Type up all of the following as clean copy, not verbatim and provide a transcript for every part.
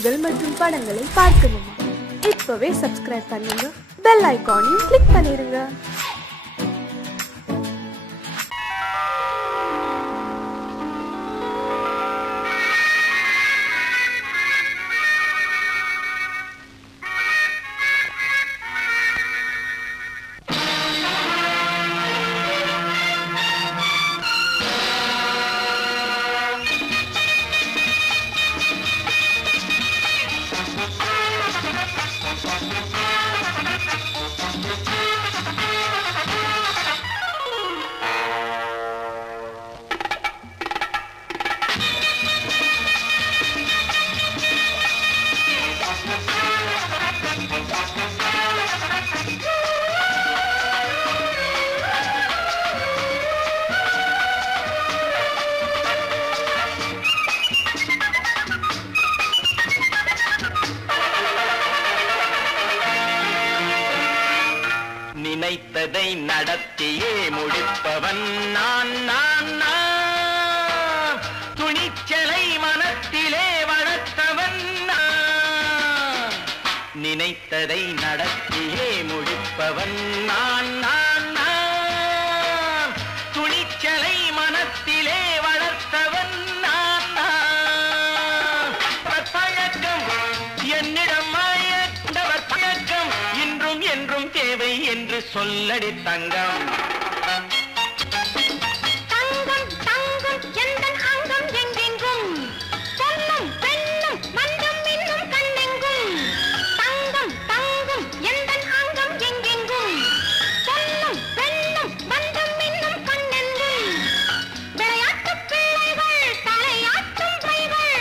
செய்திகள் மற்றும் படங்களை பார்க்கணுமா? இப்பவே சப்ஸ்கிரைப் பண்ணுங்க, பெல் ஐகானையும் கிளிக் பண்ணிருங்க. நினைத்ததை நடத்தியே முடிப்பவன் நான் நான் நான். துணிச்சலை மனத்திலே வளர்த்தவன் நான். நினைத்ததை நடத்தியே முடிப்பவன் நான் நான் நான். துணிச்சலை மனத்திலே வளர்த்தவன் நான் நான். பழக்கம் என்னிடம் மாயவர் பழக்கம் இன்றும் என்றும் தேவை என்று சொல்லடி தங்கம். தங்கம் தங்கம் எந்தன் அங்கம் எங்கெங்கும் பொன்னும் பெண்ணும் மண்டும் இன்னும் கண்ணெங்கும். தங்கம் தங்கம் எந்தன் அங்கம் எங்கெங்கும் பொன்னும் பெண்ணும் மண்டும் இன்னும் கண்ணெங்கும். விளையாட்டு பிள்ளைகள் தலையாட்டும் பைகள்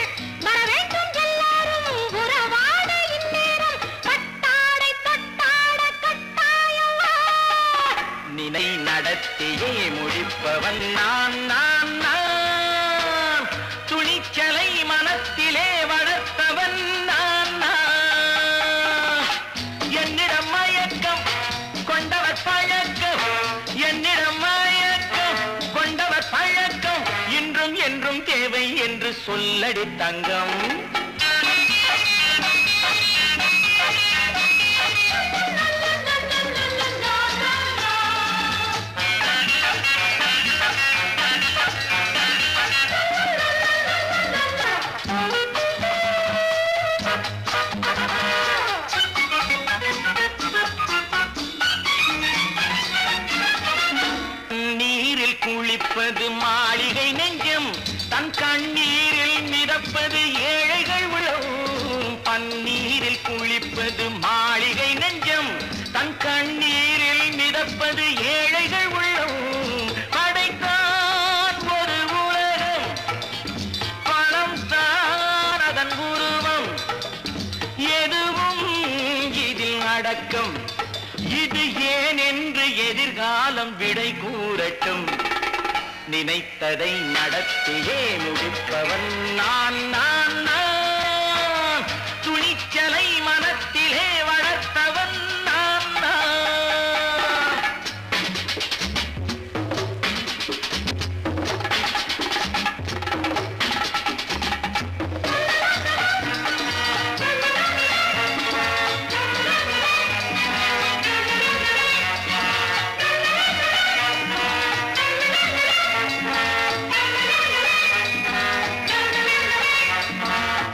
வர வேண்டும் எல்லாரும் உறவாட இந்நேரம் பட்டாடை தொட்டாட கட்டாயவா. நினை நடத்தியே முடிப்பவன் நான் நான் நான். துணிச்சலை மனத்திலே வளர்த்தவன் நான் நான். என்னிடம் மயக்கம் கொண்டவர் பழக்கம், என்னிடம் மயக்கம் கொண்டவர் பழக்கம் இன்றும் என்றும் தேவை என்று சொல்லடி தங்கம். நீரில் குளிப்பது மாளிகை நெஞ்சம், தன் கண்ணீரில் மிதப்பது ஏழைகள் உளம். பன்னீரில் குளிப்பது மாளிகை நெஞ்சம், தன் கண்ணீரில் மிதப்பது ஏழைகள் உள்ளம். படைத்தான் ஒரு உலகம், பணம் தான் அதன் உருவம். எதுவும் இதில் அடக்கம், இது ஏன் என்று எதிர்காலம் விடை கூறட்டும். நினைத்ததை நடத்தியே முடிப்பவன் நான் நான் நான். துணிச்சலை மனத்திலே வளர்த்தவன் நான் நான்.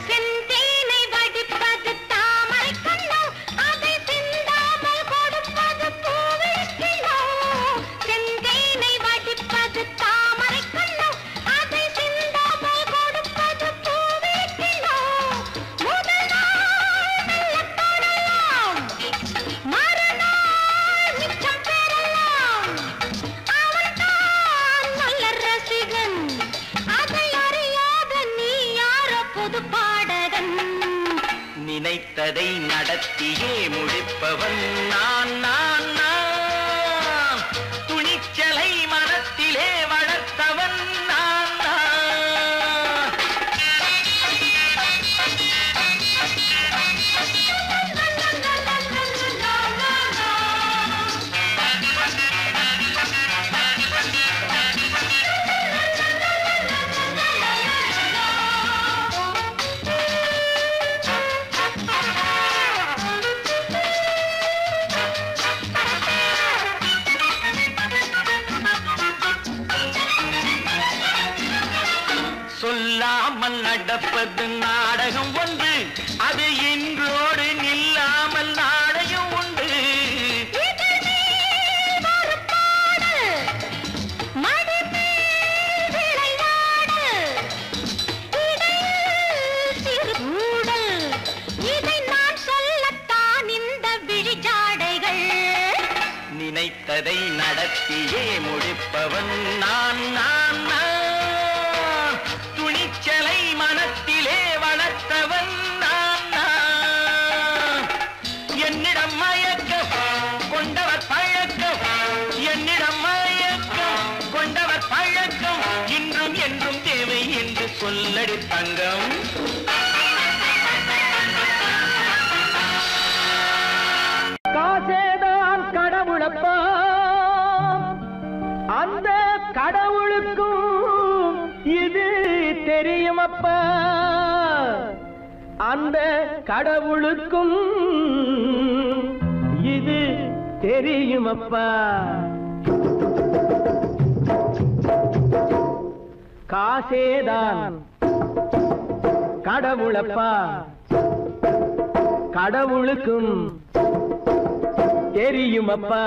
செந்தேனை வடிப்பது தாமரை கண்ணோ, அதை சிந்தாமல் கொடுப்பது பூவிழிக்கிழோ. செந்தேனை வடிப்பது தாமரை கண்ணோ, அதை சிந்தாமல் கொடுப்பது பூவிழிக்கிழோ. முதல் நாள் மெல்லத் தொடலாம், மறுநாள் மிச்சம் பெறலாம். அவன்தான் நல்ல ரசிகன், அதை அறியாத நீ யாரோ புது பாடகன். நினைத்ததை நடத்தியே முடிப்பவன் நான் நான் நான். துணிச்சலை மனத்திலே வளர்த்தவன் நான் நான். நடப்பது நாடகம் ஒன்று, அது இன்றோடு நில்லாமல் நாளையும் உண்டு. நினைத்ததை நடத்தியே முடிப்பவன் நான் நான் நான். துணிச்சலை மனத்திலே வளர்த்தவன் நான் நான். என்னிடம் மயக்கம் கொண்டவர் பழக்கம், என்னிடம் மயக்கம் கொண்டவர் பழக்கம், இன்றும் என்றும் தேவை என்று சொல்லடி தங்கம். காசேதான் கடவுளப்பா, அந்த கடவுளுக்கும் இது தெரியுமப்பா, அந்த கடவுளுக்கும் இது தெரியுமப்பா. காசேதான் கடவுளப்பா, கடவுளுக்கும் தெரியுமப்பா.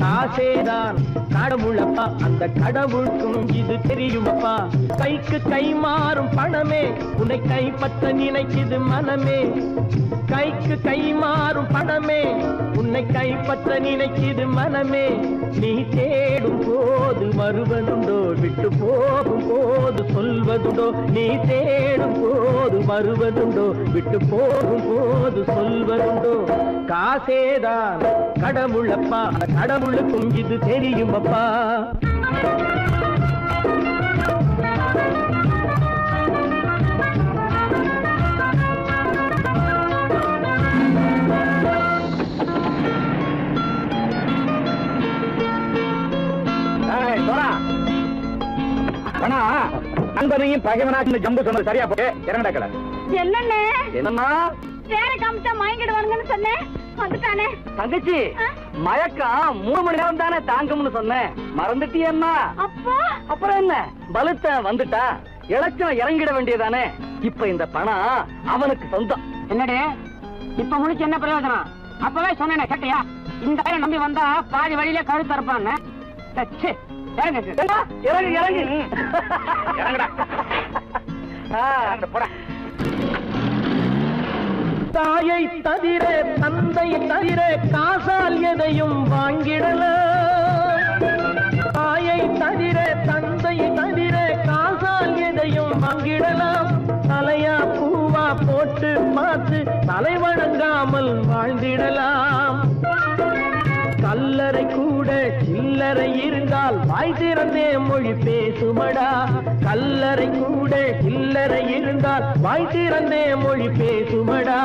காசேதான் கடவுளப்பா, அந்த கடவுளுக்கும் இது தெரியுமப்பா. கைக்கு கை மாறும் பணமே உன்னை கைப்பற்ற நினைக்குது மனமே. கைக்கு கை மாறும் பணமே உன்னை கைப்பற்ற நினைக்குது மனமே. நீ தேடும் போது வருவதுண்டோ, விட்டு போகும் போது சொல்வதுண்டோ. நீ தேடும் போது வருவதுண்டோ, விட்டு போகும் போது சொல்வதுண்டோ. காசேதான் கடவுளப்பா, கடவுளுக்கும் இது தெரியுமப்பா. நண்பனையும் பகைவனாச்சு ஜம்பு சொன்னது சரியா போட்டு இறங்கடா கடை. என்னண்ணே என்னன்னா வேற காமிச்சா மயங்கிடுவானுங்கன்னு சொன்னேன், வந்துட்டானே. தங்கச்சி மயக்கம் 3 மணி நேரம் தானே தாங்கும்னு சொன்னேன், மறந்துட்டியம்மா? அப்பா அப்புறம் என்ன, பலுத்த வந்துட்டா இலச்சம் இறங்கிட வேண்டியதானே. இப்ப இந்த பணம் அவனுக்கு சொந்தம். என்னடி இப்ப முடிச்சு என்ன பிரயோஜனம்? அப்பவே சொன்னேனே கேட்டியா? இந்த பையனை நம்பி வந்தா பாதி வழியில கழுத்து இருப்பான்னு. இறங்கு இறங்கு இறங்குடா. போடா. தாயை தவிர தந்தையை தவிர காசால் எதையும் வாங்கிடலாம். தாயை தவிர தந்தையை தவிர காசால் எதையும் வாங்கிடலாம். தலையா பூவா போட்டு பார்த்து தலை வணங்காமல் வாழ்ந்திடலாம். கல்லறை கூட சில்லறை இருந்தால் வாய் திறந்தே மொழி பேசுமடா. கல்லறை கூட சில்லறை இருந்தால் வாய் திறந்தே மொழி பேசுமடா.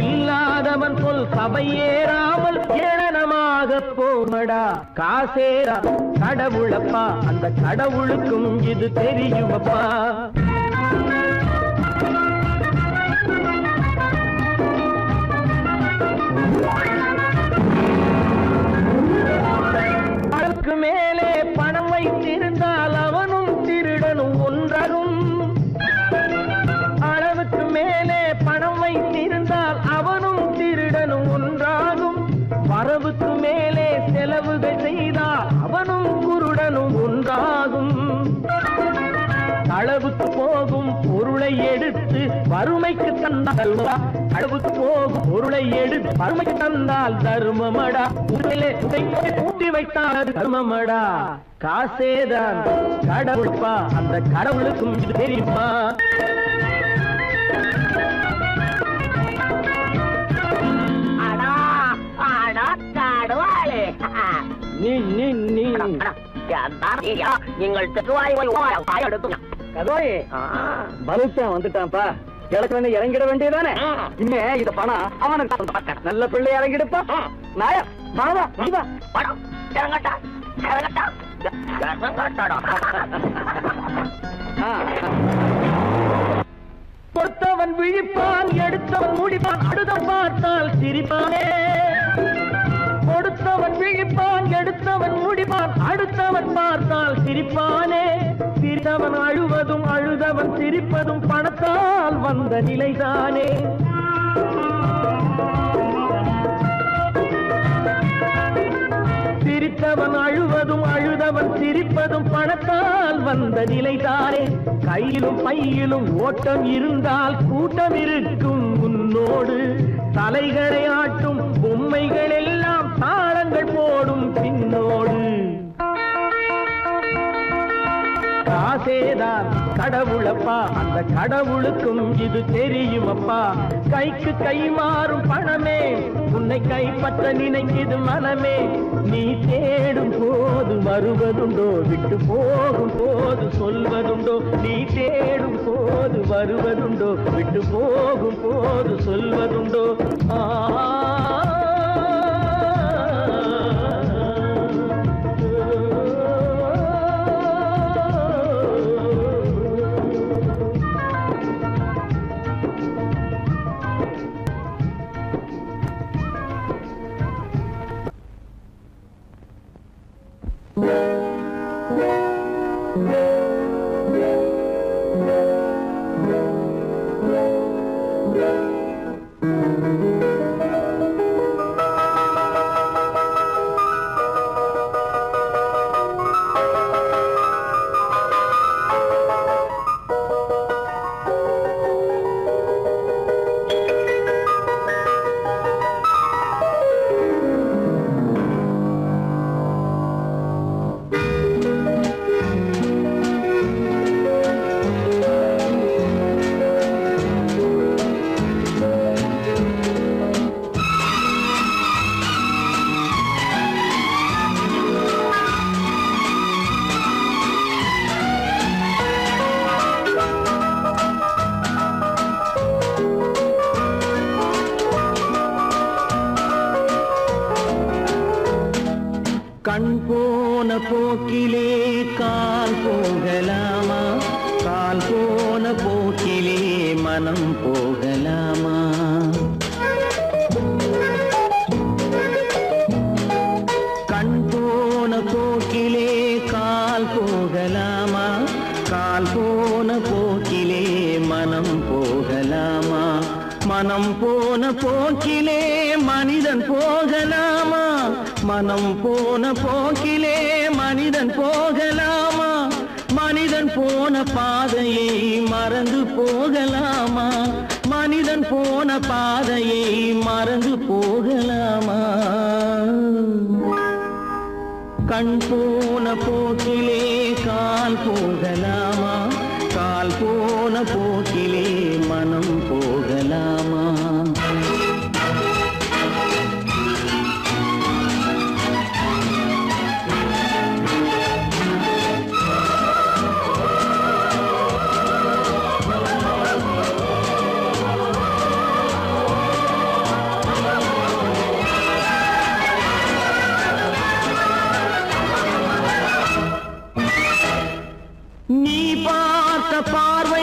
இல்லாதவன் சொல் சபையேறாமல் ஏளனமாக போமடா. காசேரா கடவுளப்பா, அந்த கடவுளுக்கும் இது தெரியுமப்பா. அதற்கு மேலே பணம் வைத்திருந்தால் அவனும் திருடனும் ஒன்றாகும். அளவுக்கு மேலே பணம் வைத்திருந்தால் அவனும் திருடனும் ஒன்றாகும். வரவுக்கு மேலே செலவுகள் செய்தால் அவனும் குருடனும் ஒன்றாகும். அளவுக்கு போகும் பொருளை எடுத்து வறுமைக்கு தந்தால் அளவுக்கு போகும் பொருளை எடுத்து வறுமைக்கு தந்தால் தர்மமடா. ஊட்டி வைத்தால் அது தர்மமடா. காசேதான் கடவுள்பா, அந்த கடவுளுக்கும் இது தெரியுமா? நீங்கள் பலுத்தான் வந்துட்டான்ப்பா. கிழக்கு இறங்கிட வேண்டியதானே. இனிமே இந்த பணம் அவனுக்கு நல்ல பிள்ளை இறங்கிடுப்பா. நாயா மாவா படம் இறங்கட்டா இறங்கட்டா. கொடுத்தவன் விழிப்பான், எடுத்தவன் முடிப்பான், அடுத்தவன் பார்த்தால் சிரிப்பானே. கொடுத்தவன் விழிப்பான், எடுத்தவன் முடிப்பான், அடுத்தவன் பார்த்தால் சிரிப்பானே. சிரித்தவன் அழுவதும் அழுதவன் சிரிப்பதும் பணத்தால் வந்த நிலைதானே. சிரித்தவன் அழுவதும் அழுதவன் சிரிப்பதும் பணத்தால் வந்த நிலைதானே. கையிலும் பையிலும் ஓட்டம் இருந்தால் கூட்டம் இருக்கும் உன்னோடு. தலைகளை ஆட்டும் பொம்மைகள் எல்லாம் தாளங்கள் போடும் பின்னோடு. காசேதான் கடவுளப்பா, அந்த கடவுளுக்கும் இது தெரியுமப்பா. கைக்கு கை மாறும் பணமே உன்னை கைப்பற்ற நினைக்குது மனமே. நீ தேடும் போது வருவதுண்டோ, விட்டு போகும் போது சொல்வதுண்டோ. நீ தேடும் போது வருவதுண்டோ, விட்டு போகும் போது சொல்வதுண்டோ. கண் போன போக்கிலே கால் போகலாமா, கால் போன போக்கிலே மனம் போகலாமா. கண் போன போக்கிலே கால் போகலாமா, கால் போன போக்கிலே மனம் போகலாமா. மனம் போன போக்கிலே மனிதன் போகலாமா, மனம் போன போக்கிலே மனிதன் போகலாமா. மனிதன் போன பாதையை மறந்து போகலாமா, மனிதன் போன பாதையை மறந்து போகலாமா. கண் போன போக்கிலே கால் போகலாமா, கால் போன போக்கிலே மனம் போகலாமா. நீ பார்த்த பார்வை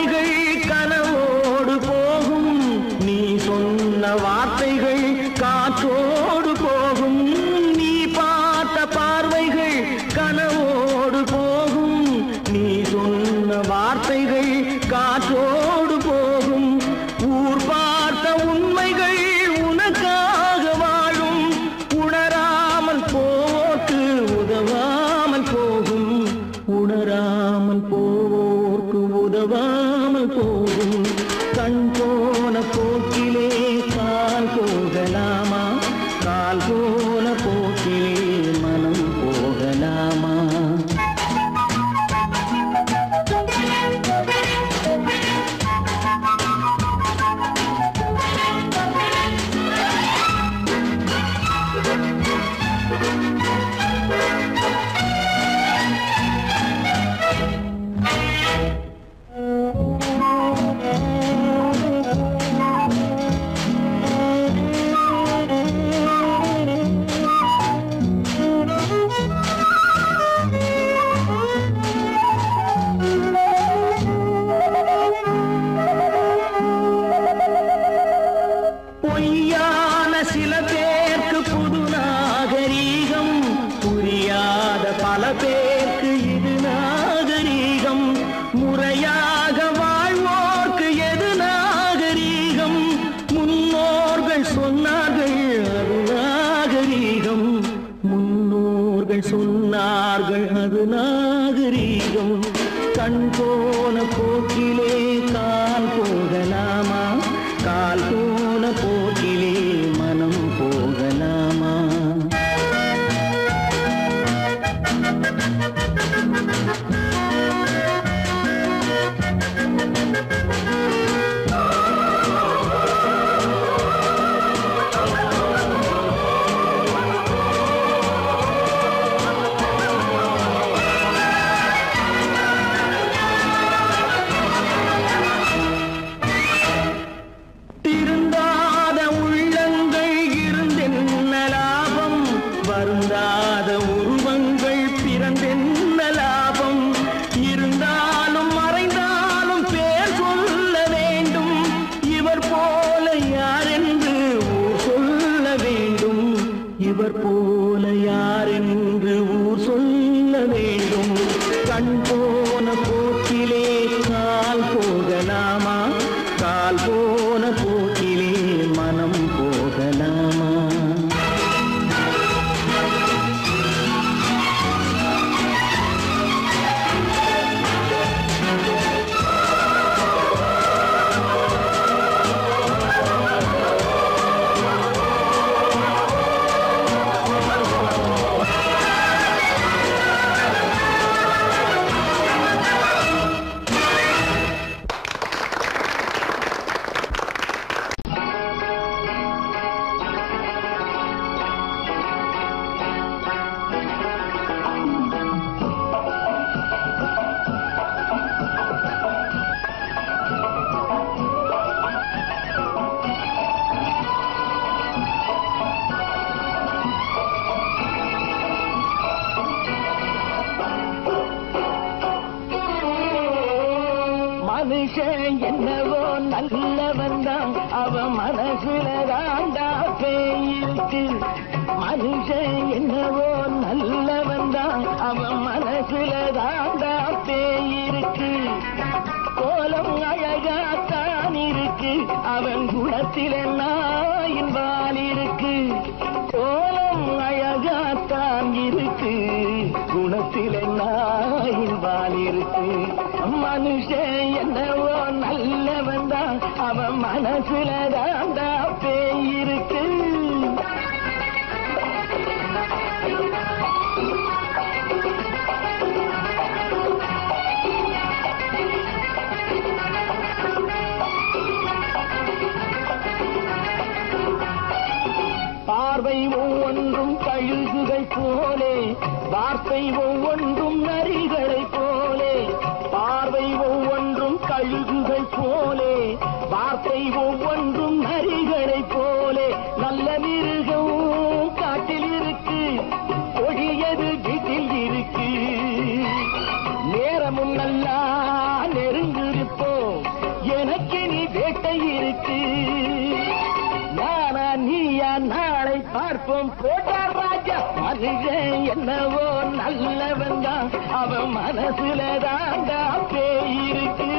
அது நாகரீகம். கண் போன போக்கிலே கால் போகலாமா? கால் போன போக்கிலே மனம் போகலாமா? இவர் போல யாரென்று ஊர் சொல்ல வேண்டும். கண் போன போக்கிலே கால் போகலாமா? கால் போன போக்கிலே மனம் போகலாமா? மனுஷன் என்னவோ நல்லவன் தான், அவன் மனசுல தாண்டா பேயிருக்கு. மனுஷன் என்னவோ நல்லவன் தான், அவன் மனசுல தாண்டா பேயிருக்கு. கோலம் அழகாத்தான் இருக்கு, அவன் குணத்தில நாயின் வால் இருக்கு. கோலம் அழகாத்தான் இருக்கு, குணத்தில நாயின் வால் இருக்கு. மனுஷன் என்னவோ நல்லவன் தான், அவன் மனசுல தாண்டா பேயிருக்கு. பார்வை ஒவ்வொன்றும் கழுகுகை போலே, வார்த்தை ஒவ்வொன்றும் நரிகளை போலே. பார்வை ஒவ்வொன்றும் கழுகுகை போலே, வார்த்தை ஒவ்வொன்றும் நரிகளை போலே. நல்ல மிருகம் காட்டில் இருக்கு, கொடியது வீட்டில் இருக்கு. நேரமும் நல்லா நெருங்கிருப்போம், எனக்கு நீ வேட்டை இருக்கு. நானா நீயா நாளை பார்ப்போம், போட்டார் ராஜா. மனுஷன் என்னவோ நல்லவன் தான், அவன் மனசுல தாண்டா பேயிருக்கு.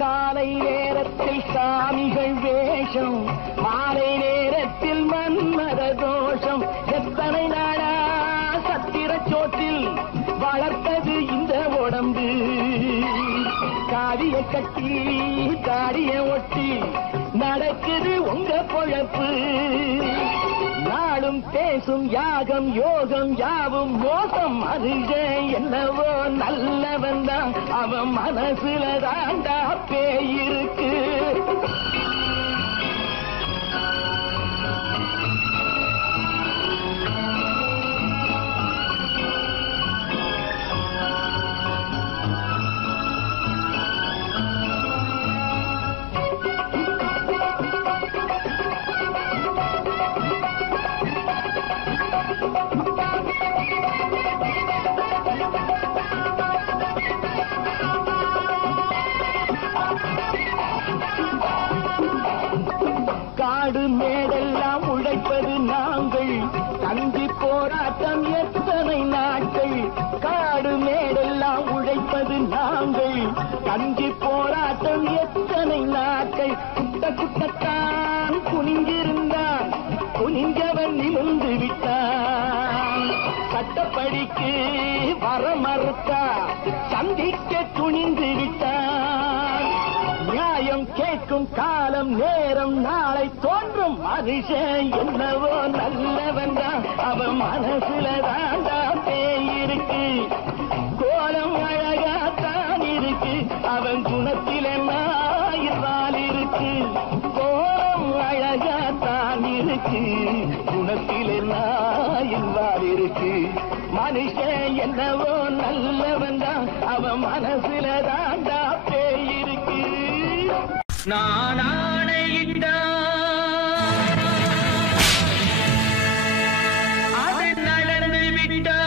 காலை நேரத்தில் சாமிகள் வேஷம், மாலை நேரத்தில் மன்மத தோஷம். எத்தனை நாளா சத்திர சோற்றில் வளர்த்தது இந்த உடம்பு. காவிய கட்டி தாடிய ஒட்டி நடக்குது உங்க பொழப்பு. நாளும் பேசும் யாகம் யோகம் யாவும் மோசம். மனுஷன் என்னவோ நல்லவன் தான், அவன் மனசுல தாண்டா பேயிருக்கு. உழைப்பது நாங்கள். அஞ்சி போராட்டம் எத்தனை நாட்கள். குட்ட குட்டத்தான் குனிஞ்சிருந்தான், குனிஞ்சவன் நிமிர்ந்து விட்டான். சட்டப்படிக்கு வர மறுத்தா, சந்திக்க துணிந்து விட்டான். நியாயம் கேட்கும் காலம் நேரம் நாளை தோன்றும். மனுஷன் என்னவோ நல்லவன் தான், அவன் மனசுல தாண்டா பேயிருக்கு. கோலம் அழகாத்தான் இருக்கு, அவன் குணத்தில நாயிரால் இருக்கு. கோலம் அழகாத்தான் இருக்கு, குணத்தில நாயிரால் இருக்கு. மனுஷன் என்னவோ நல்லவன் தான், அவன் மனசுல தாண்டா பேயிருக்கு. நான் ஆணையிட்டா அது நடந்து விட்டா.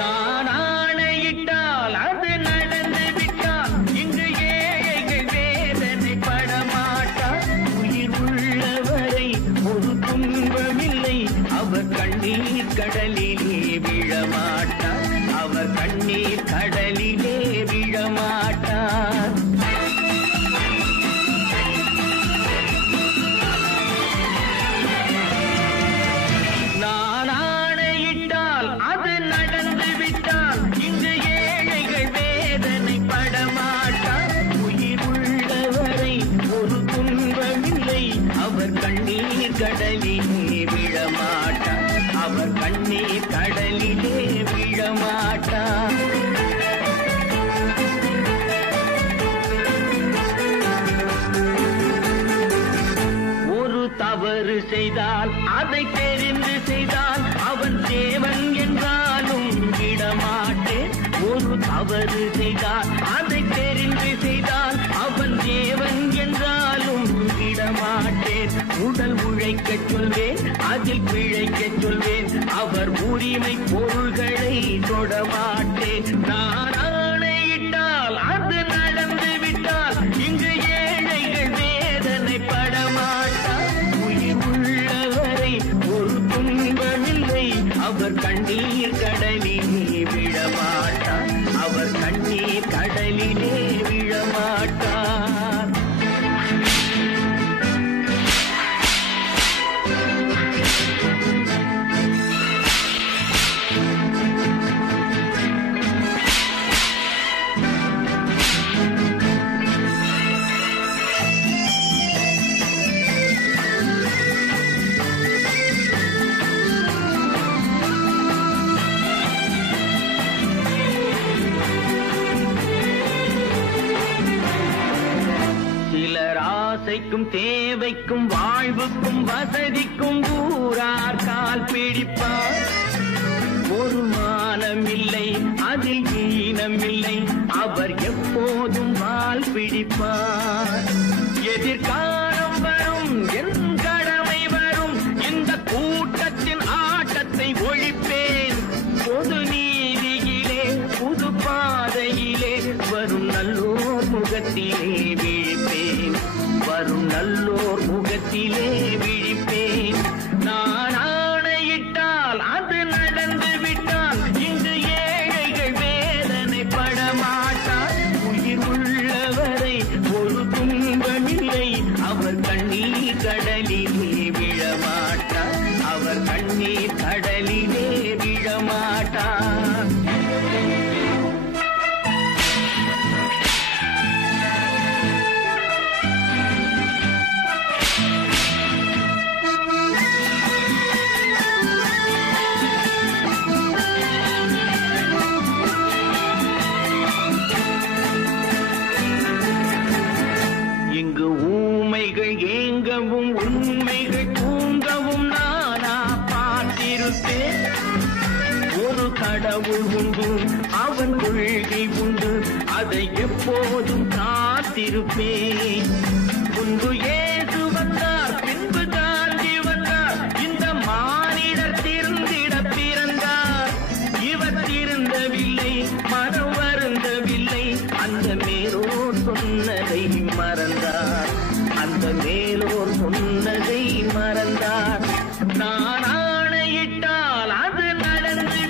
நான் ஆணையிட்டால் அது நடந்து விட்டால் இங்கு ஏழைகள் வேதனை படமாட்டார். உயிர் உள்ளவரை ஒரு துன்பமில்லை, அவர் கண்ணீர் கடலிலே விழமாட்டார். அவர் கண்ணீர் கடலிலே விழமாட்டார். நான் ஆணையிட்டால் அது நடந்து விட்டால் இங்கு ஏழைகள் வேதனை படமாட்டார். உயிர் உள்ளவரை ஒரு துன்பமில்லை, அவர் கண்ணீர் கடலிலே விழமாட்டார். அவர் கண்ணீர் கடலிலே விழமாட்டார். ஒரு தவறு செய்தால் அதை தெரிந்து செய்தால் அவன் தேவன் என்றாலும் விடமாட்டேன். ஒரு தவறு செய்தால் அதை தெரிந்து செய்தால் அவன் தேவன் என்றாலும் விடமாட்டேன். உடல் உழைக்கச் சொல்வேன், அதில் பிழைக்கச் சொல்வேன், அவர் உரிமை பொருள்களை தொடமாட்டேன். நான் ஆணையிட்டால் அது நடந்து விட்டால் இங்கு ஏழைகள் வேதனை படமாட்டார். உயிர் உள்ளவரை ஒரு துன்பமில்லை, அவர் கண்ணீர் கடலிலே விழமாட்டார். அவர் கண்ணீர் கடலிலே விழமாட்டார். சிலர் ஆசைக்கும் தேவைக்கும் வாழ்வுக்கும் வசதிக்கும் ஊரார் கால் பிடிப்பார். ஒரு மானமில்லை, அதில் ஈனமில்லை, அவர் எப்போதும் வால் பிடிப்பார். எதிர்காலம் வரும், என் கடமை வரும், இந்த கூட்டத்தின் ஆட்டத்தை ஒழிப்பேன். பொது நீதியிலே புது பாதையிலே வரும் நல்லோர் முகத்திலே விழிப்பேன். வரும் நல்லோர் முகத்திலே விழிப்பேன். நான் ஆணையிட்டால் அது நடந்து விட்டால் இங்கு ஏழைகள் வேதனை படமாட்டார். உயிர் உள்ளவரை ஒரு துன்பமில்லை, அவர் கண்ணீர் கடலிலே விழமாட்டார். அவர் கண்ணீர் கடலிலே விழமாட்டார். இங்கு ஊமைகள் ஏங்கவும் உண்மைகள் தூங்கவும் நானா பார்த்திருப்பேன். ஒரு கடவுள் உண்டு, அவன் கொள்கை உண்டு, அதை எப்போதும் காத்திருப்பேன். முன்பு இயேசு வந்தார், பின்பு காந்தி வந்தார், இந்த மானிடர் திருந்திட பிறந்தார். இவர் திருந்தவில்லை, மனம் வருந்தவில்லை, அந்த மேலோர் சொன்னதை மறந்தார். அந்த மேலோர் சொன்னதை மறந்தார். நான் ஆணையிட்டால் அது நடந்து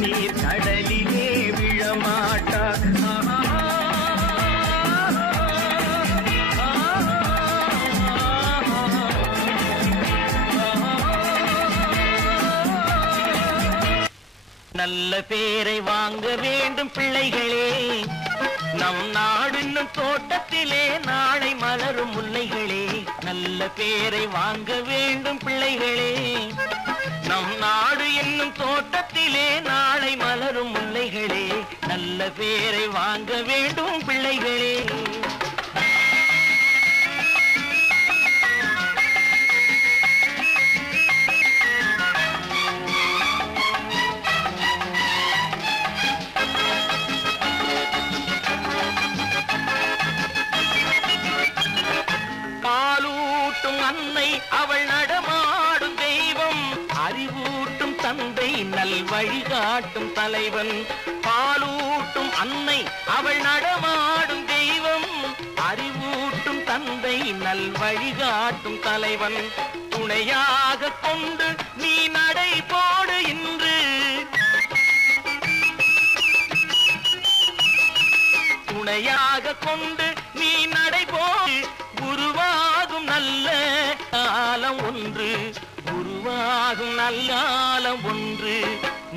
நீர் கடலிலே விழமாட்டார். நல்ல பேரை வாங்க வேண்டும் பிள்ளைகளே, நம் நாடு என்னும் தோட்டத்திலே நாளை மலரும் முல்லைகளே. நல்ல பேரை வாங்க வேண்டும் பிள்ளைகளே, நம் நாடு என்னும் தோட்டத்திலே நாளை மலரும் முல்லைகளே. நல்ல பேரை வாங்க வேண்டும் பிள்ளைகளே. அன்னை அவள் நடமாடும் தெய்வம், அறிவூட்டும் தந்தை நல் வழிகாட்டும் தலைவன். பாலூட்டும் அன்னை அவள் நடமாடும் தெய்வம், அறிவூட்டும் தந்தை நல் வழிகாட்டும் தலைவன். துணையாக கொண்டு நீ நடை போடு இன்று, துணையாக கொண்டு நீ நடை போடு. உருவாகும் நல்ல காலம் ஒன்று, உருவாகும் நல்ல காலம் ஒன்று.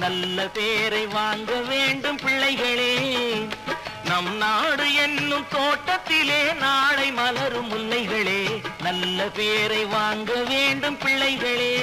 நல்ல பேரை வாங்க வேண்டும் பிள்ளைகளே, நம் நாடு என்னும் தோட்டத்திலே நாளை மலரும் முல்லைகளே. நல்ல பேரை வாங்க வேண்டும் பிள்ளைகளே.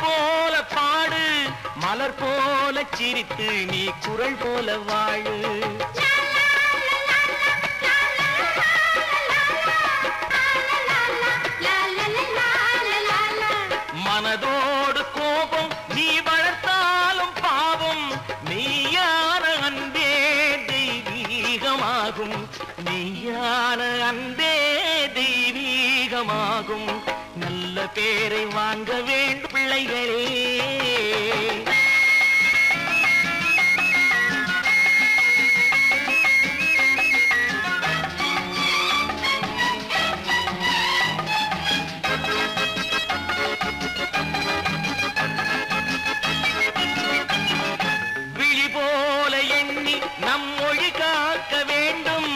போல பாடு, மலர் போல சிரித்து நீ குரல் போல வாழு. மனதோடு கோபம் நீ வளர்த்தாலும் பாவம், மெய்யான அன்பே தெய்வீகமாகும், மெய்யான அன்பே தெய்வீகமாகும். நல்ல பேரை வாங்க வேண்டும் பிள்ளைகளே. விழி போல எண்ணி நம் மொழி காக்க வேண்டும்,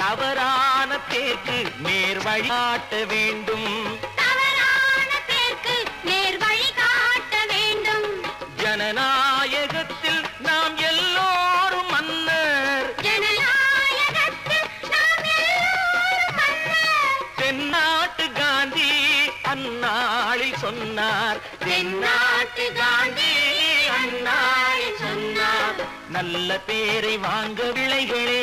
தவறான பேருக்கு நேர் வழிகாட்ட வேண்டும், தவறான பேருக்கு நேர் வழிகாட்ட வேண்டும். ஜனநாயகத்தில் நாம் எல்லோரும் மன்னர், ஜனநாயகத்தில் நாம் எல்லோரும் மன்னர். தென்னாட்டு காந்தி அந்நாளில் சொன்னார், தென்னாட்டு காந்தி அந்நாளில் சொன்னார். நல்ல பேரை வாங்க பிள்ளைகளே,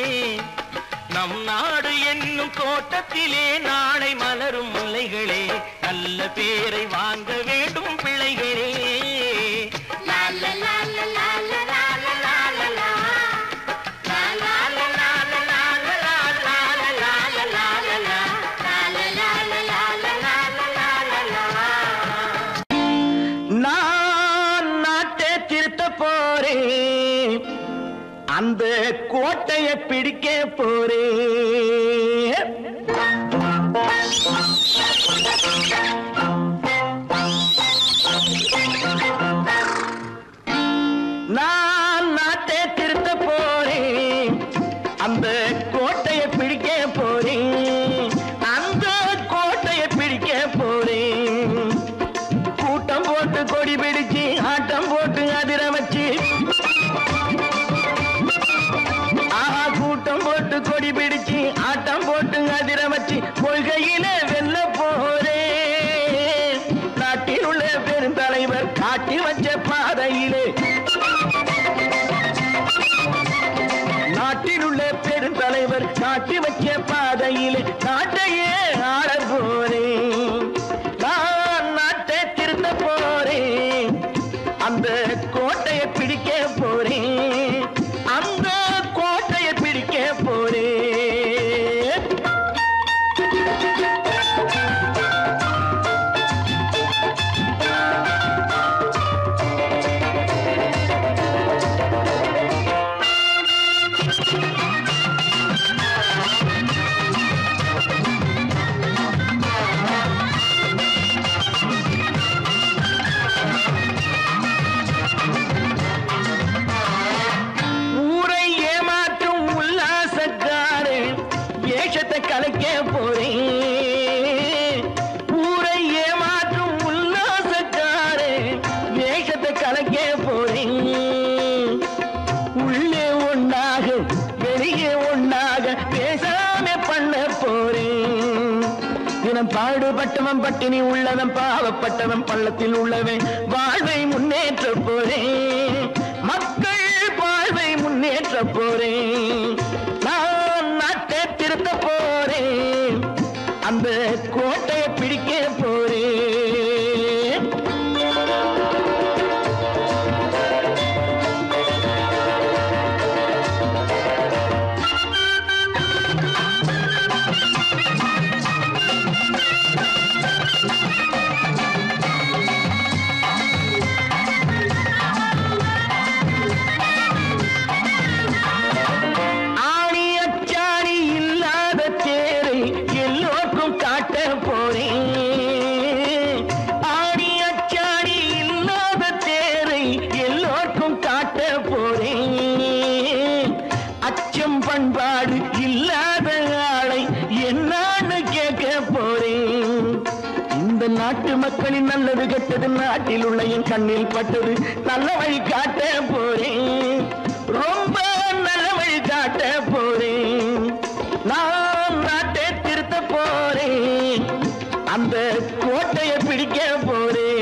நம் நாடு என்னும் தோட்டத்திலே நாளை மலரும் முல்லைகளே. நல்ல பேரை வாங்க வேண்டும் பிள்ளைகளே. நான் நாட்டை திருத்த போறேன், அந்த கோட்டையை பிடிக்க போறேன். நான் நாட்டை திருத்த போறேன், அந்த கோட்டையை பிடிக்க போறேன், அந்த கோட்டையை பிடிக்க போறேன். கூட்டம் போட்டு கொடி பிடிச்சு ஆட்டம் போட்டு அதிர வச்சு, கூட்டம் போட்டு கொடி பிடிச்சு ஆட்டம் போட்டு அதிர வச்சு கொள்கையில வெல்ல போறேன். நாட்டில் உள்ள பெருந்தலைவர் காட்டி வச்ச பாதையிலே, நாட்டில் உள்ள பெருந்தலைவர் காட்டி வச்ச பாதையிலே நாட்டையே ஆள போறேன். நான் நாட்டை திருத்த போறேன், அந்த கோட்டையை பிடிக்க போறேன், அந்த கலைக்க போறேன். ஊரை ஏமாற்றும் உல்லாசக்காரே வேஷத்தை கலைக்க போறேன். உள்ளே ஒன்னாக வெளியே ஒன்னாக பேசாம பண்ண போறேன். தினம் பாடுபட்டவன் பட்டினி உள்ளவன் பாவப்பட்டவன் பள்ளத்தில் உள்ளவன் வாழ்வை முன்னேற்ற போறேன். மக்கள் வாழ்வை முன்னேற்ற போறேன். நான் நாட்டை திருத்த போறேன். அந்த கோட்டையை பிடிக்க போறேன். பண்பாடு இல்லாத ஆளை என்னான்னு கேட்க போறேன். இந்த நாட்டு மக்களின் நல்லது கெட்டது நாட்டில் உள்ள என் கண்ணில் பட்டது நல்ல வழி காட்ட போறேன். ரொம்ப நல்ல வழி காட்ட போறேன். நான் நாட்டை திருத்த போறேன். அந்த கோட்டையை பிடிக்க போறேன்.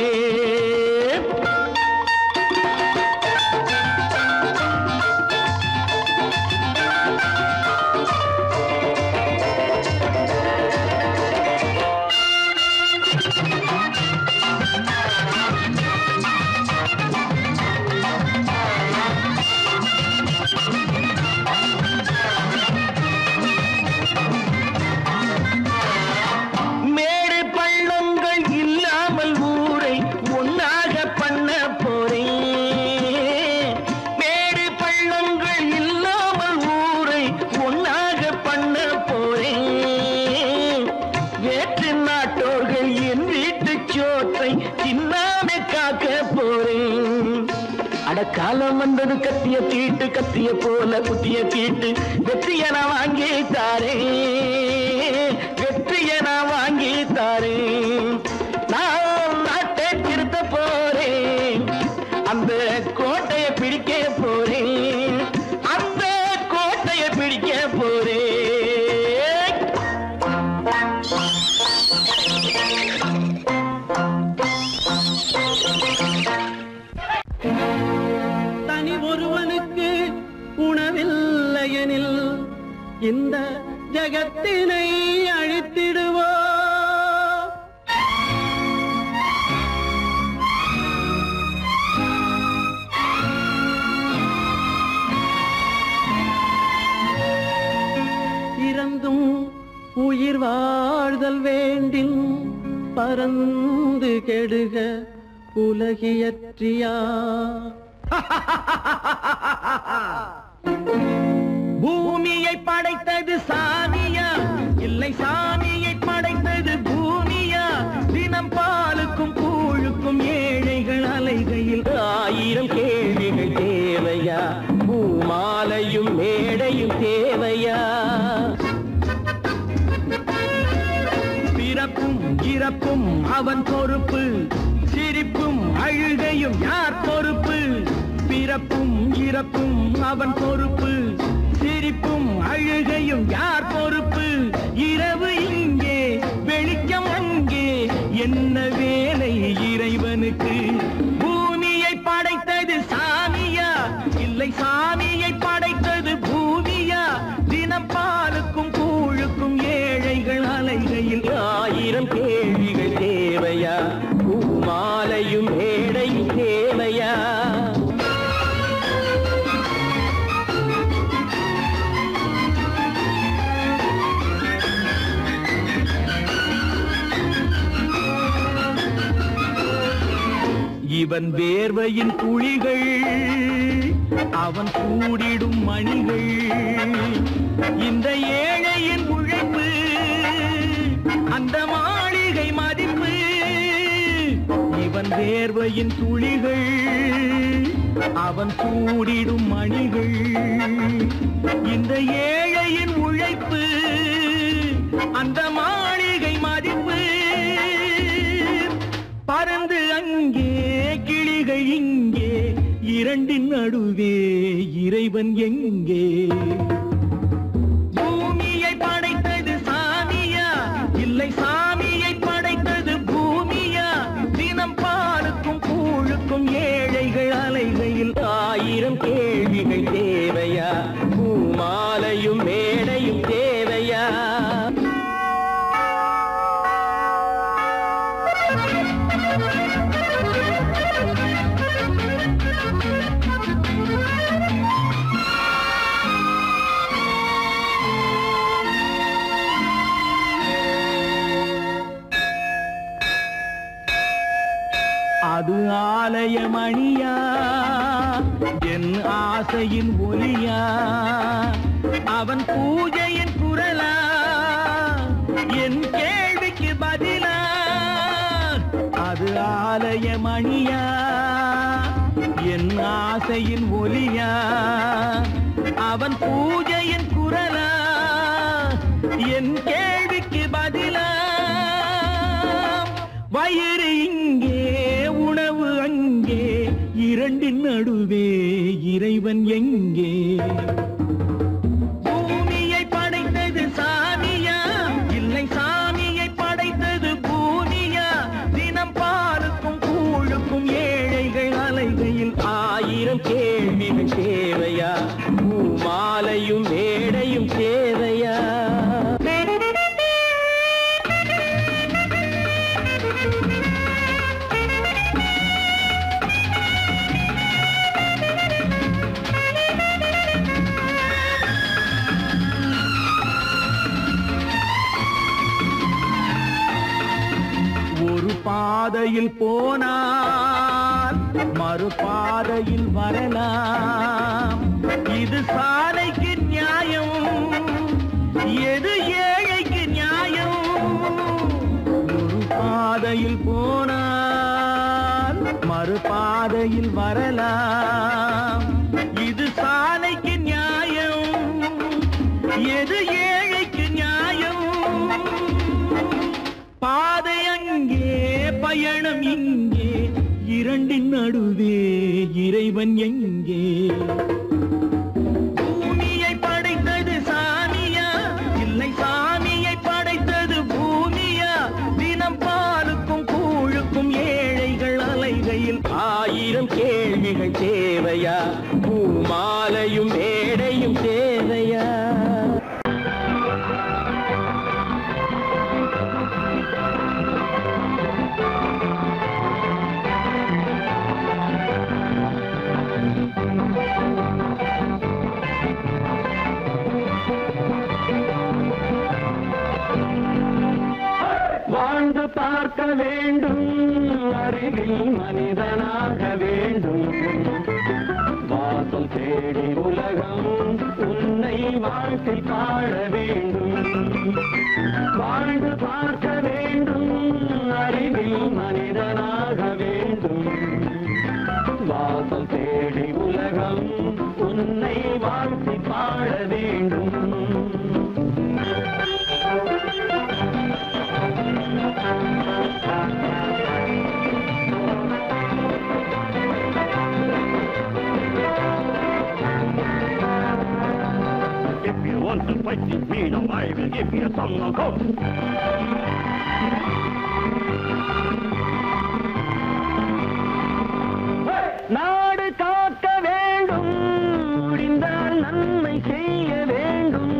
காலம் வந்தது கத்திய தீட்டு கத்திய போல குத்திய தீட்டு வெற்றிய நான் வாங்கி தாரேன். வெற்றிய நான் வாங்கி தாரேன். நான் நாட்டை திருத்த போறேன். அந்த கோட்டையை பிடிக்க போறேன். அந்த கோட்டையை பிடிக்க போறேன். ஒருவனுக்கு உணவில்லையெனில் இந்த ஜகத்தினை அழித்திடுவோ. இறந்தும் உயிர் வாழ்தல் வேண்டின் பறந்து கெடுக உலகியற்றியா. பூமியை படைத்தது சாமியா இல்லை சாமியை படைத்தது பூமியா. தினம் பாலுக்கும் கூழுக்கும் ஏழைகள் அலைகையில் 1000 கேள்விகள் தேவையா. பூமாலையும் மேடையும் தேவையா. பிறப்பும் இறப்பும் அவன் பொறுப்பு. சிரிப்பும் அழுகையும் யார் பொறுப்பு. பிறப்பும் இறப்பும் அவன் பொறுப்பு. சிரிப்பும் அழுகையும் யார் பொறுப்பு. இரவு இங்கே வெளிச்சம் அங்கே என்ன வேலை இறைவனுக்கு. பூமியை படைத்தது சாமியா இல்லை சாமியை படைத்தது பூமியா. தினம் பாலுக்கும் கூழுக்கும் ஏழைகள் அலைகையில் 1000 கேள்விகள் தேவையா. பூமாலையும் மேடையும் தேவையா. இவன் வேர்வையின் துளிகள் அவன் கூடிடும் மணிகள். இந்த ஏழையின் உழைப்பு அந்த மாளிகை மதிப்பு. இவன் வேர்வையின் துளிகள் அவன் கூடிடும் மணிகள். இந்த ஏழையின் உழைப்பு அந்த மாளிகை மதிப்பு பறந்து அங்கே கிளிகள் இங்கே இரண்டின் நடுவே இறைவன் எங்கே பூமியை படைத்தது சாமியா இல்லை சாமியை படைத்தது பூமியா தினம் பாலுக்கும் கூழுக்கும் ஏழைகள் அலைகையில் 1000 கேள்விகள் தேவையா பூமாலையும் மேடையும் தேவையா அது ஆலயமணியா என் ஆசையின் ஒலியா அவன் பூஜையின் குரலா என் கேள்விக்கு பதிலா அது ஆலயமணியா என் ஆசையின் ஒலியா அவன் பூஜையின் குரலா என் கேள்விக்கு பதிலா வயிறு இங்கே உணவு அங்கே இரண்டின் நடுவே இறைவன் எங்கே பூமியை படைத்தது சாமியா இல்லை சாமியை படைத்தது பூமியா தினம் பாலுக்கும் கூழுக்கும் ஏழைகள் அலைகையில் 1000 கேள்விகள் தேவையா பூமாலையும் மேடையும் தேவையா பாதையில் போனால் மறுபாதையில் வரலாம் இது சாலைக்கு நியாயம் எது ஏழைக்கு நியாயம் ஒரு பாதையில் போனால் மறுபாதையில் வரலாம் இது சாலைக்கு நியாயம் எது ஏழைக்கு நியாயம் பாதை அங்கே பயணம் இங்கே இரண்டின் நடுவே இறைவன் எங்கே பூமியை படைத்தது சாமியா இல்லை சாமியை படைத்தது பூமியா தினம் பாலுக்கும் கூழுக்கும் ஏழைகள் அலைகையில் 1000 கேள்விகள் தேவையா பூமாலையும் மேடையும் தேவையா வாழ்ந்து பார்க்க வேண்டும் அறிவில் மனிதனாக வேண்டும் வாசம் தேடி உலகம் உன்னை வாழ்க்கை பாட வேண்டும் வாழ்ந்து பார்க்க வேண்டும் அறிவில் மனிதனாக வேண்டும் வாசம் தேடி உலகம் உன்னை வாழ்க்கை பாட வேண்டும் If you want to fight with me, now I will give you a song of hope. நாடு காக்க வேண்டும் முடிந்தால் நன்மை செய்ய வேண்டும்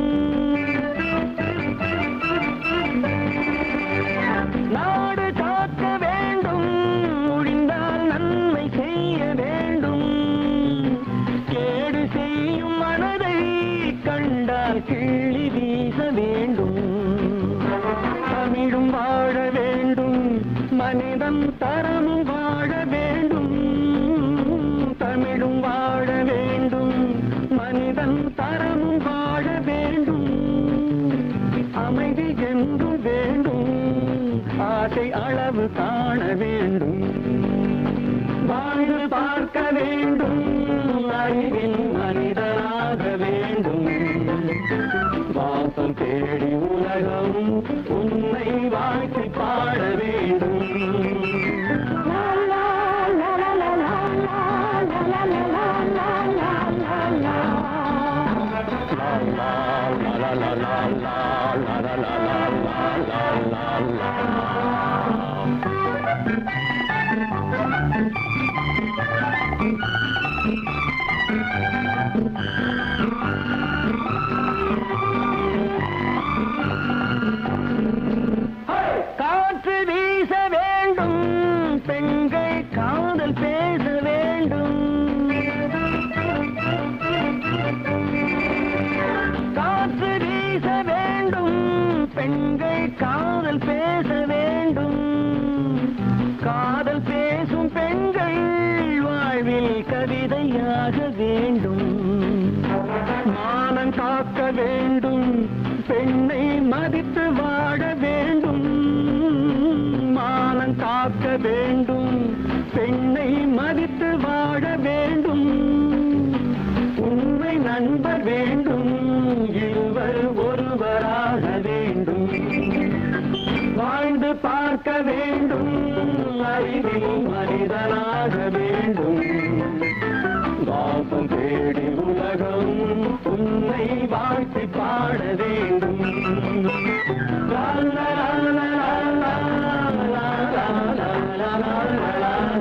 நாடு காக்க வேண்டும் முடிந்தால் நன்மை செய்ய வேண்டும் கேடு செய்யும் மனதை கண்டால் கிள்ளி வீச வேண்டும் தமிழும் வாழ வேண்டும் மனிதன் தரமும் வாழ வேண்டும் தமிழும் வாழ வேண்டும் மனிதன் தரமும் வாழ வேண்டும் அமைதி என்று வேண்டும் ஆசை அளவு காண வேண்டும் வாழ்ந்து பார்க்க வேண்டும் அறிவின் மனிதனாக வேண்டும் வாசம் தேடி உலகம் உன்னை வாழ்த்தி பாட வேண்டும். காற்று வீச வேண்டும், பெண்கள் காதல் பேச வேண்டும். காற்று வீச வேண்டும், பெண்கள் காதல் பேச வேண்டும். காதல் பேசும் பெண்கள் வாழ்வில் கவிதையாக வேண்டும். மானம் காக்க வேண்டும், பெண்ணை மதித்து வாழ வேண்டும். மானம் காக்க வேண்டும், பெண்ணை மதித்து வாழ வேண்டும். உண்மை நண்பர் வேண்டும், இருவர் ஒருவராக வேண்டும். வாழ்ந்து பார்க்க வேண்டும், அறிவில் மனிதனாக வேண்டும். வாசம் தேடி உலகம் உன்னை வாழ்த்தி பாட வேண்டும். லா லா லா லா லா லா லா லா லா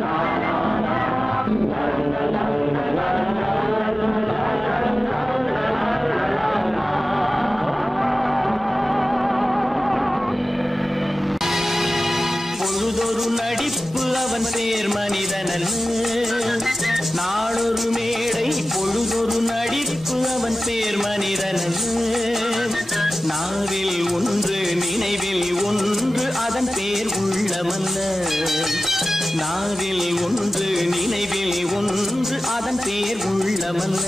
லா. பொழுதொரு நடிப்பு அவன் பேர் மனிதனல்ல, நாளொரு மேடை பொழுதொரு நடிப்பு அவன் பேர் மனிதனல்ல. நாவில் ஒன்று நினைவில் ஒன்று அதன் பேர் உள்ளமல்ல. நாவில் ஒன்று நினைவில் ஒன்று அதன் பேர் உள்ளமல்ல.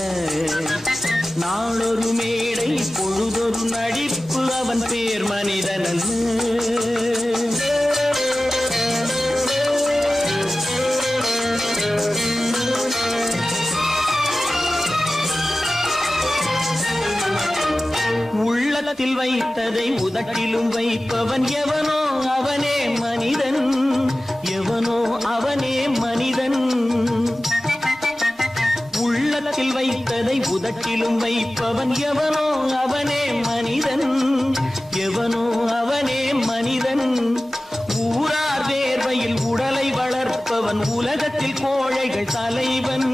நாளொரு மேடை பொழுதொரு நடிப்பு அவன் பேர் மனிதனல்ல. உள்ளத்தில் வைத்ததை உதட்டிலும் வைப்பவன் எவனோ அவனே மனிதன். எவனோ அவனே மனிதன். உள்ளத்தில் வைத்ததை உதட்டிலும் வைப்பவன் எவனோ அவனே மனிதன். எவனோ அவனே மனிதன். ஊரார் வேர்வையில் உடலை வளர்ப்பவன் உலகத்தில் கோழைகள் தலைவன்.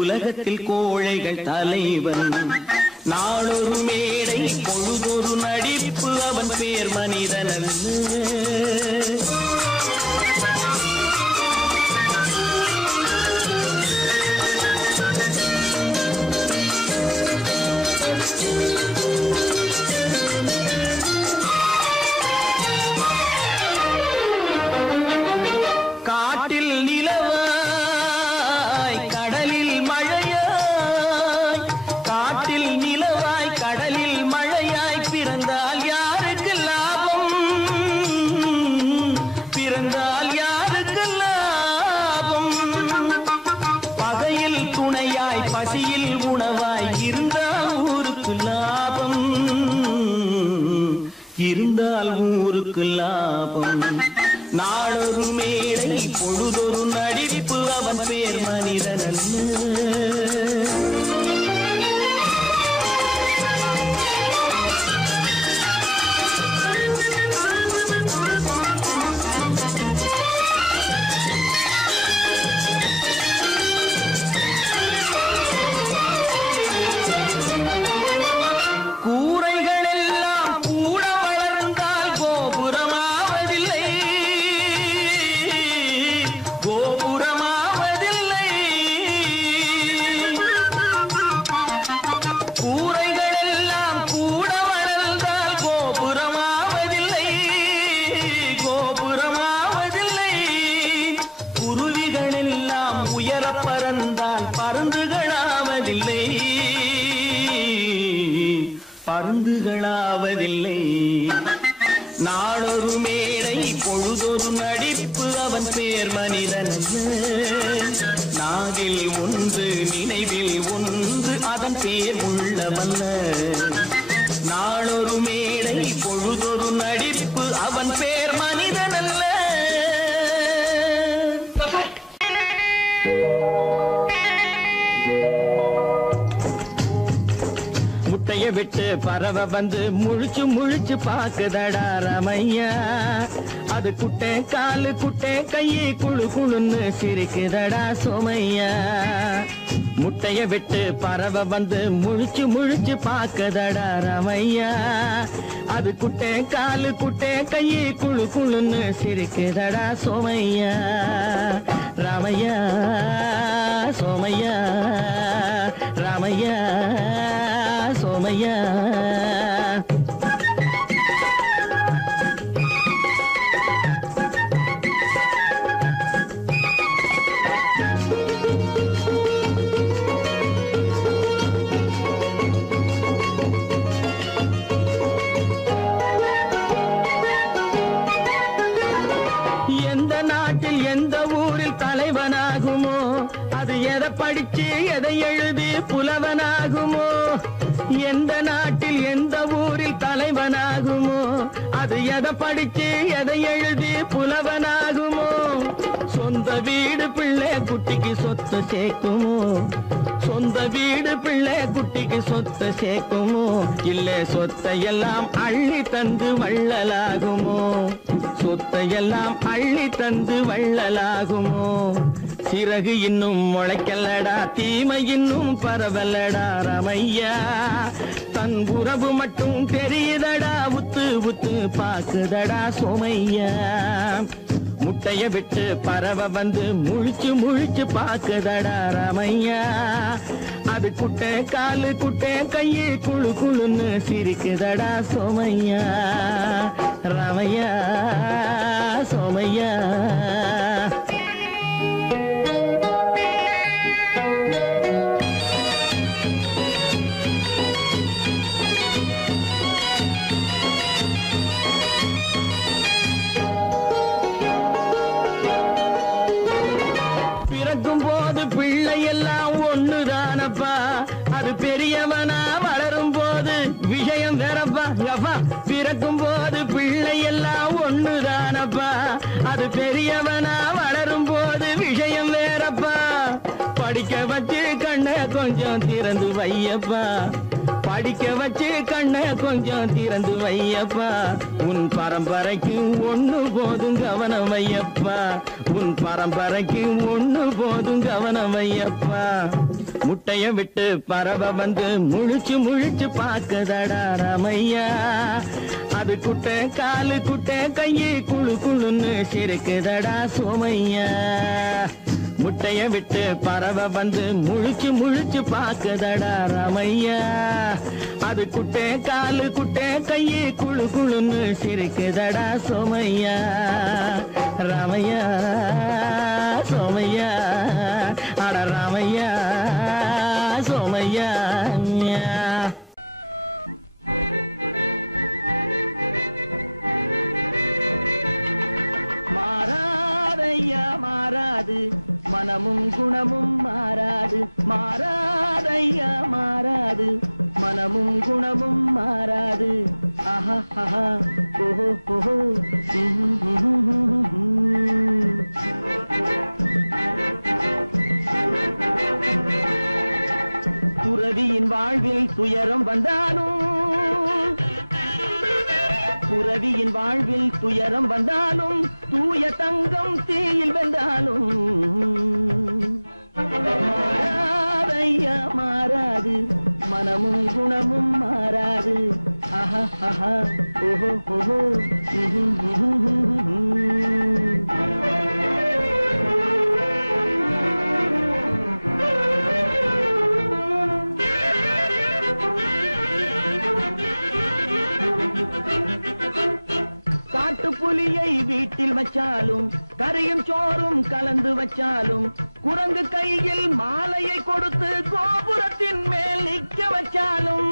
உலகத்தில் கோழைகள் தலைவன். நாளொரு மேடை பொழுதொரு நடிப்பு அவன் பேர் மனிதனல்ல. காட்டில் நிலவாய் கடலில் மழையாய், காட்டில் நிலவாய் கடலில் மழையாய் பிறந்தால் யாருக்கு லாபம்? பிறந்தால் யாருக்கு லாபம்? பகையில் துணையாய் பசியில் உணவாய் இருந்தால் ஊருக்கு லாபம். இருந்தால் ஊருக்கு லாபம். நாளொரு மேடை பொழுதொரு நடிப்பு அவன் பேர் மனிதனல்ல. கூரைகள் எல்லாம் கூட வளர்ந்தால் கோபுரமாவதில்லை. கோபுரமாவதில்லை. கூரைகள் எல்லாம் கூட வளர்ந்தால் கோபுரமாவதில்லை. கோபுரமாவதில்லை. குருவிகள் எல்லாம் உயர பறந்தால் பருந்துகளாவதில்லை. பருந்துகளாவதில்லை. நாளொரு மேடை பொழுதொரு நடிப்பு அவன் பேர் மனிதனல்ல. நாவில் ஒன்று நினைவில் ஒன்று அதன் பேர் உள்ளமல்ல. நாளொரு மேடை பொழுதொரு நடிப்பு அவன் பேர் மனிதன் அல்ல. முட்டைய விட்டு பறவை வந்து முழிச்சு முழிச்சு பாக்குதடா ரமையா. அது குட்டை காலு குட்டை கையை குழு குழுன்னு சிரிக்குதடா சோமையா. முட்டைய விட்டு பறவை வந்து முழிச்சு முழிச்சு பாக்குதடா ரமையா. அது குட்டை காலு குட்டை கையை குழு குழுன்னு சிரிக்குதடா சோமையா. ராமையா சோமையா ராமையா சோமையா. எந்த நாட்டில் எந்த ஊரில் தலைவனாகுமோ, அது எதை படிச்சு எதை எழுதி புலவனாகுமோ. எந்த நாட்டில் எந்த ஊரில் தலைவனாகுமோ, அது எதை படிச்சு எதை எழுதி புலவனாகுமோ. சொந்த வீடு பிள்ளை குட்டிக்கு சொத்து சேர்க்குமோ, சொந்த வீடு பிள்ளை குட்டிக்கு சொத்து சேர்க்குமோ. இல்ல சொத்தையெல்லாம் அள்ளி தந்து வள்ளலாகுமோ, சொத்தையெல்லாம் அள்ளி தந்து வள்ளலாகுமோ. சிறகு இன்னும் முளைக்கல்லடா, தீமை இன்னும் பரவலடா ரமையா. தன் உறவு மட்டும் தெரியுதடா, உத்து உத்து பாக்குதடா சோமையா. முட்டைய விட்டு பறவை வந்து முழிச்சு முழிச்சு பாக்குதடா ரமையா. அது குட்டை காலு குட்டை கையை குழு குழுன்னு சிரிக்குதடா சோமையா. ரமையா சோமையா. பிறக்கும் போது பிள்ளை எல்லாம் ஒண்ணுதானப்பா, அது பெரியவனா வளரும் போது விஷயம் வேறப்பா. பிறக்கும் போது பிள்ளை எல்லாம் ஒண்ணுதானப்பா, அது பெரியவனா வளரும் போது விஷயம் வேறப்பா. படிக்க வச்சு கண்ணை கொஞ்சம் திறந்து வையப்பா, படிக்க வச்சு கண்ணை கொஞ்சம் திறந்து வையப்பா. உன் பரம்பரைக்கு ஒண்ணு போதும் கவனம் வையப்பா, உன் பரம்பரைக்கு ஒண்ணு போதும் கவனம் வையப்பா. முட்டைய விட்டு பறவை வந்து முழிச்சு முழிச்சு பாக்குதடா ரமையா. அது குட்டை காலு குட்டை கையை குழு குழுன்னு சிரிக்குதடா சோமையா. முட்டைய விட்டு பறவை வந்து முழிச்சு முழிச்சு பாக்குதடா ரமையா. அது குட்டை காலு குட்டை கையை குழு குழுன்னு சிரிக்குதடா சோமையா. ரமையா சோமையா. அட ரமையா சோமையா. மாறாதையா மாறாது, மனமும் குணமும் மாறாது. மாறாதையா மாறாது, மனமும் குணமும் மாறாது. ஆஹா ஆஹா ஓஹோ ஓஹோ. துறவியின் வாழ்வில் துயரம் வந்தாலும், துறவியின் வாழ்வில் துயரம் வந்தாலும், தூய தங்கம் தீயில் வெந்தாலும் மாறாதையா மாறாது, மனமும் குணமும் மாறாது. ஆஹா ஆஹா ஓஹோ ஓஹோ. காட்டுப்புலியை வீட்டில் வச்சாலும், கரையும் சோறும் கலந்து வச்சாலும், குரங்கு கையில் மாலையை கொடுத்து கோபுரத்தின் மேல் நிற்க வச்சாலும்.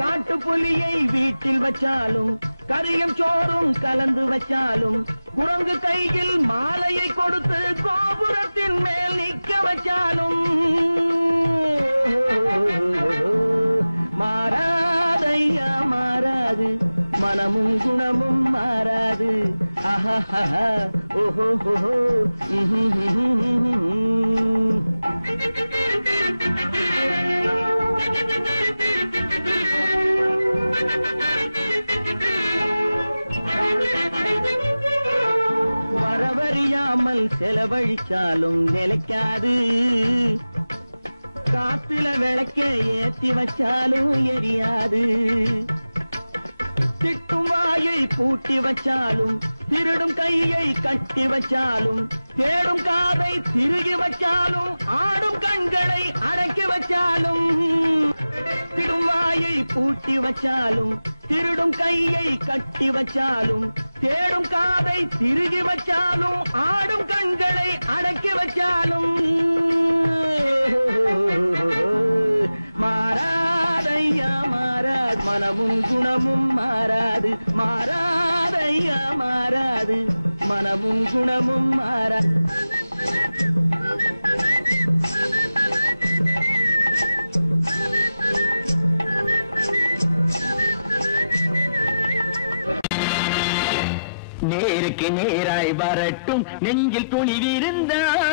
காட்டுப்புலியை வீட்டில் வச்சாலும், கரையும் சோறும் கலந்து வச்சாலும், குரங்கு கையில் மாலையை கொடுத்து கோபுரத்தின் மேல் நிற்க வச்சாலும் மாறாதையா மாறாது மனமும் குணமும் மாறாது ஆஹா ஓஹோ ஹோ வரவறியாமல் செலவழிச்சாலும் நிலைக்காது காத்துல விளக்க ஏத்தி வச்சாலும் எரியாது திட்டும் வாயை பூட்டி வச்சாலும் திருடும் கையை கட்டி வச்சாலும் தேடும் காதை திருகி வச்சாலும் ஆடும் கண்களை அடக்கி வச்சாலும் திடும் வாயை பூட்டி வச்சாலும் திருடும் கையை கட்டி வச்சாலும் தேடும் காதை திருகி வச்சாலும் ஆடும் கண்களை அடக்கி வச்சாலும் மாறாதையா மாறாது மனமும் குணமும் மாறாது மாறாதையா மாறாது மனமும் குணமும் மாறாது நேருக்கு நேராய் வரட்டும் நெஞ்சில் துணிவிருந்தால்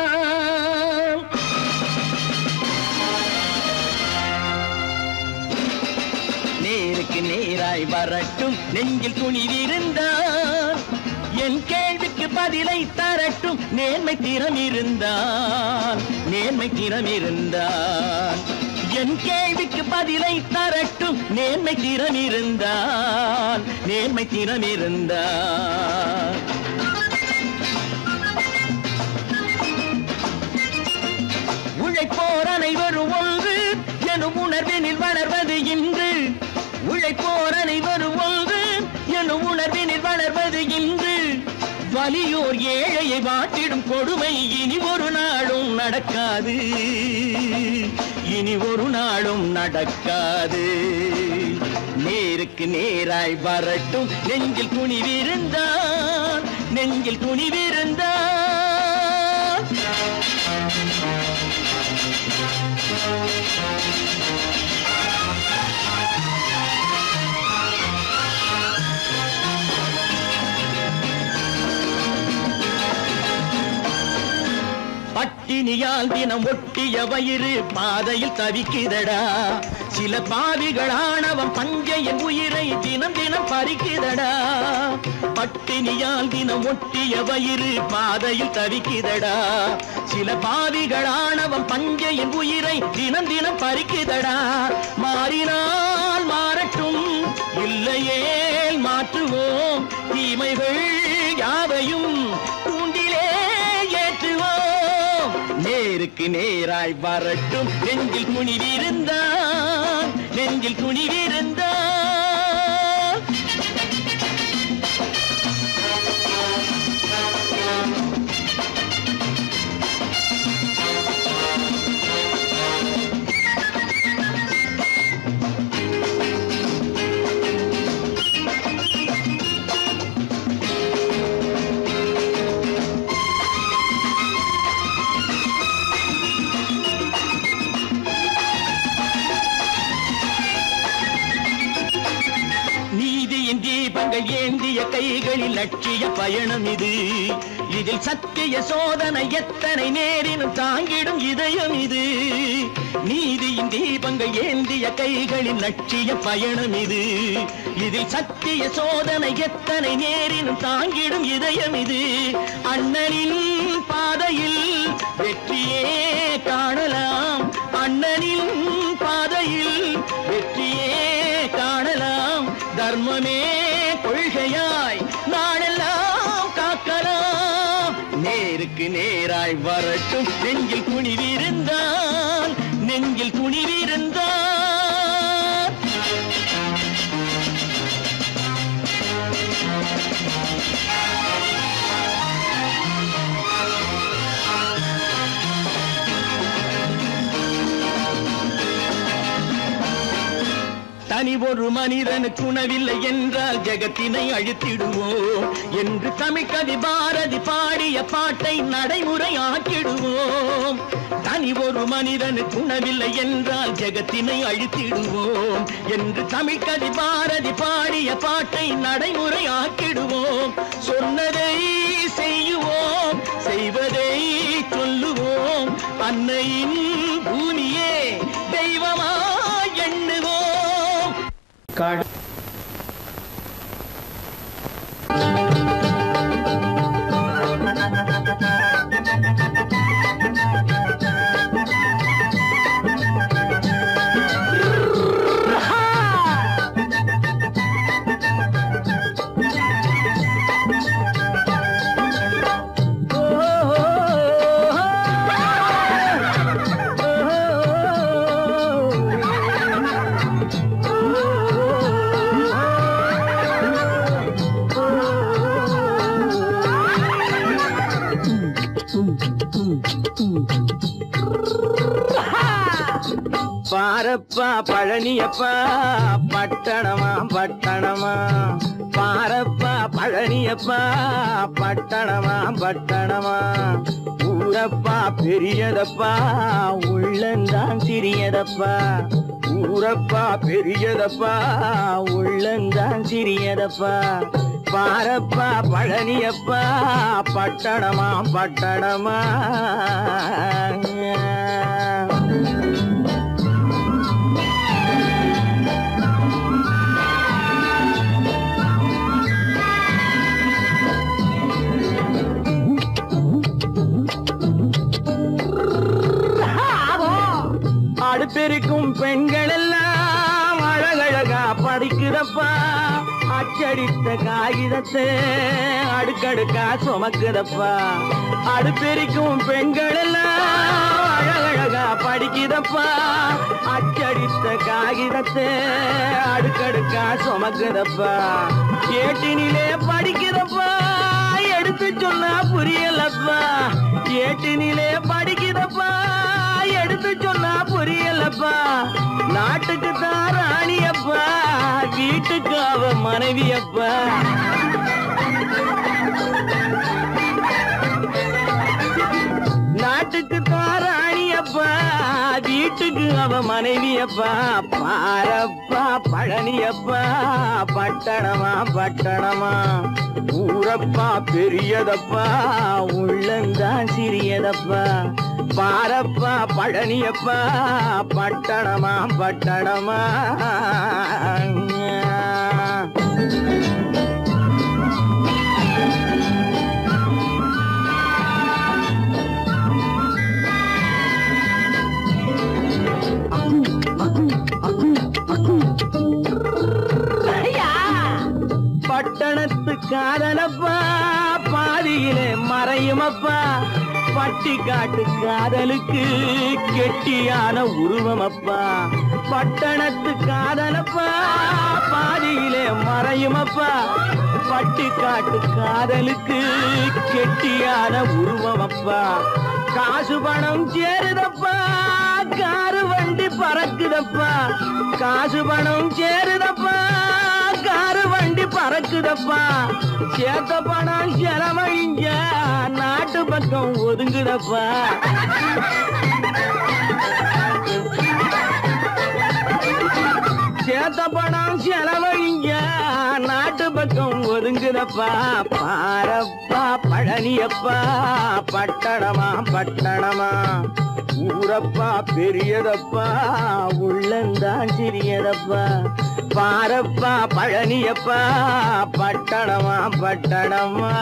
நேருக்கு நேராய் வரட்டும் நெஞ்சில் துணிவிருந்தால் என் கேள்விக்கு பதிலை தரட்டும் நேர்மை திறம் இருந்தால் நேர்மை திறம் இருந்தால் என் கேள்விக்கு பதிலை தரட்டும் நேர்மை திறம் இருந்தால் நேர்மை திறம் இருந்தால் உழைப்போர் அனைவரும் ஒன்று எனும் உணர்வினில் வளர்வது இன்று உழைப்போர் அனைவரும் ஒன்று எனும் உணர்வினில் வளர்வது இன்று வலியோர் ஏழையை வாட்டிடும் கொடுமை இனி ஒரு நாளும் நடக்காது இனி ஒரு நாளும் நடக்காது நேருக்கு நேராய் வரட்டும் நெஞ்சில் துணிவிருந்தால் நெஞ்சில் துணிவிருந்தால் பட்டினியால் தினம் ஒட்டிய வயிறு பாதையில் தவிக்குதடா சில பாவிகளானவன் பஞ்சையின் உயிரை தினம் தினம் பறிக்குதடா பட்டினியால் தினம் ஒட்டிய வயிறு பாதையில் தவிக்குதடா சில பாவிகளானவன் பஞ்சையின் உயிரை தினம் தினம் பறிக்குதடா மாறினால் மாறட்டும் இல்லையே மாற்றுவோம் தீமைகள் யாவையும் கூண்டிலே ஏற்றுவோம் நேருக்கு நேராய் வரட்டும் நெஞ்சில் துணிவிருந்தால் நெஞ்சில் துணிவிருந்தால் தீபங்கள் ஏந்திய கைகளில் லட்சிய பயணம் இது இதில் சத்திய சோதனை எத்தனை நேரினும் தாங்கிடும் இதயம் இது நீதியின் தீபங்கள் ஏந்திய கைகளில் லட்சிய பயணம் இது இதில் சத்திய சோதனை எத்தனை நேரினும் தாங்கிடும் இதயம் இது அண்ணனின் பாதையில் வெற்றியே காணலாம் அண்ணனின் பாதையில் வெற்றியே காணலாம் தர்மமே கொள்கையாய் நாடெல்லாம் காக்கலாம் நேருக்கு நேராய் வரட்டும் நெஞ்சில் துணிவிருந்தால் நெஞ்சில் துணிவிருந்தால் தனி ஒரு மனிதனுக்கு உணவில்லை என்றால் ஜெகத்தினை அழித்திடுவோம் என்று தமிழ்கவி பாரதி பாடிய பாட்டை நடைமுறை ஆக்கிடுவோம் தனி ஒரு மனிதனுக்கு உணவில்லை என்றால் ஜெகத்தினை அழித்திடுவோம் என்று தமிழ் கவி பாரதி பாடிய பாட்டை நடைமுறையாக்கிடுவோம். சொன்னதை செய்யுவோம், செய்வதை சொல்லுவோம். அன்னையின் பூமியே தெய்வமா எண்ணுவோம். பாரப்பா பழனியப்பா பட்டணமா பட்டணமா, பாரப்பா பழனியப்பா பட்டணமா பட்டணமா. ஊரப்பா பெரியதப்பா உள்ளந்தான் சிறியதப்பா, ஊரப்பா பெரியதப்பா உள்ளந்தான் சிறியதப்பா. பாரப்பா பழனியப்பா பட்டணமா பட்டணமா. அடுத்திருக்கும் பெண்கள் எல்லாம் அழகழகா படிக்குதப்பா, அச்சடித்த காகிதத்தை அடுக்கடுக்கா சுமக்குதப்பா. அடுத்திருக்கும் பெண்கள் எல்லாம் அழகழகா படிக்குதப்பா, அச்சடித்த காகிதத்தை அடுக்கடுக்கா சுமக்குதப்பா. ஏட்டினிலே படிக்குதப்பா, எடுத்து சொன்னா புரியலப்பா. ஏட்டினிலே படிக்குதப்பா, எடுத்து சொன்னா புரியலப்பா. நாட்டுக்கு தான் ராணியப்பா, வீட்டுக்கு அவ மனைவியப்பா. நாட்டுக்கு தான் ராணியப்பா, வீட்டுக்கு அவ மனைவியப்பா. பாரப்பா பழனியப்பா பட்டணமா பட்டணமா. ஊரப்பா பெரியதப்பா உள்ளந்தான் சிறியதப்பா. பாரப்பா பழனியப்பா பட்டணமா பட்டணமா. பட்டணத்து காதலப்பா பாதியிலே மறையுமப்பா. பட்டி காட்டு காதலுக்கு கெட்டியான உருவமப்பா. பட்டணத்து காதலப்பா பாதியிலே மறையுமப்பா. பட்டி காட்டு காதலுக்கு கெட்டியான உருவமப்பா. காசு பணம் சேருதப்பா, காரு வண்டி பறக்குதப்பா. காசு பணம் சேருதப்பா, காரு வண்டி பறக்குதப்பா. சேத்த பணம் செலவழிஞ்ச நாட்டு பக்கம் ஒதுங்குதப்பா. சேத்த பணம் செலவழிஞ்ச நாட்டு பக்கம் ஒதுங்குதப்பா. பாரப்பா பழனியப்பா பட்டணமா பட்டணமா. ஊரப்பா பெரியதப்பா உள்ளந்தான் சிறியதப்பா. பாரப்பா பழனியப்பா பட்டணமா பட்டணமா.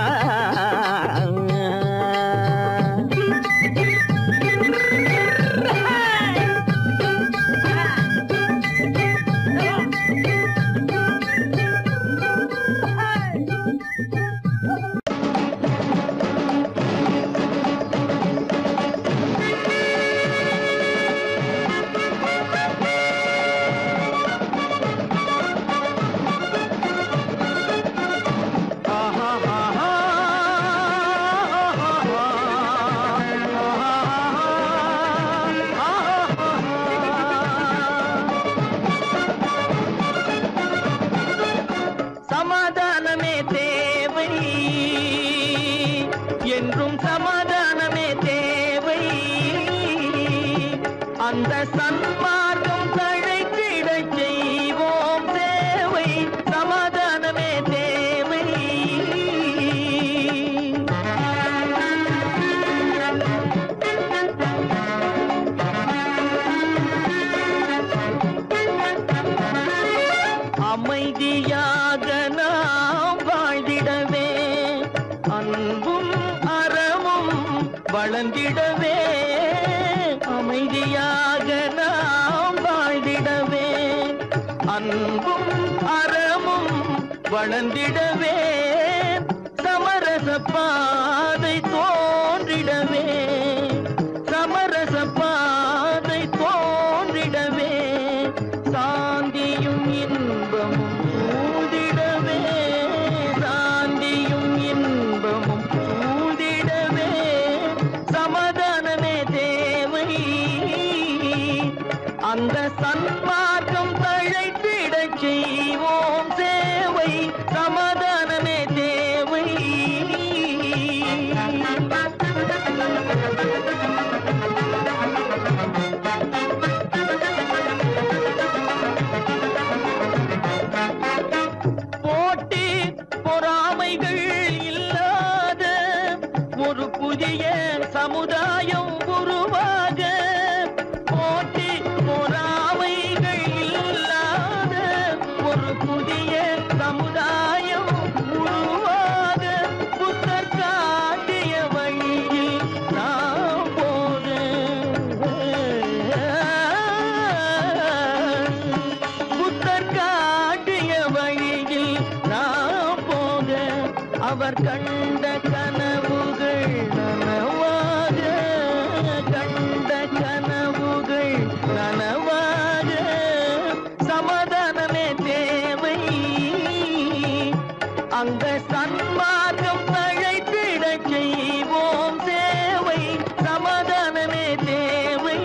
அமைதியாக நாம் வாழ்ந்திடவே அன்பும் அறமும் வளர்ந்திடவே அமைதியாக நாம் வாழ்ந்திடவே அன்பும் அறமும் வளர்ந்திடவே சமரச பாதை தோன்றிடவே சமரச பாதை தோன்றிடவே சாந்தியும் இன்பமும் சூழ்ந்திடவே சாந்தியும் இன்பமும் சூழ்ந்திடவே சமாதானமே தேவை அந்த சன்மார்க்கம் தழைத்திடச் செய்வோம் சேவை சமாதானமே தேவை போட்டி பொறாமைகள் இல்லாத ஒரு புதிய சமுதாயம் உருவாக போட்டி பொறாமைகள் இல்லாத ஒரு புதிய சமுதாயம் உருவாக புத்தர் காட்டிய வழியில் நாம் போக புத்தர் காட்டிய வழியில் நாம் போக அவர் கண்ட கனவுகள் நனவாக கண்ட கனவுகள் நனவாக சமாதானமே தேவை அங்க சன்மார்க்கம் தழைத்திடச் செய்வோம் சேவை சமாதானமே தேவை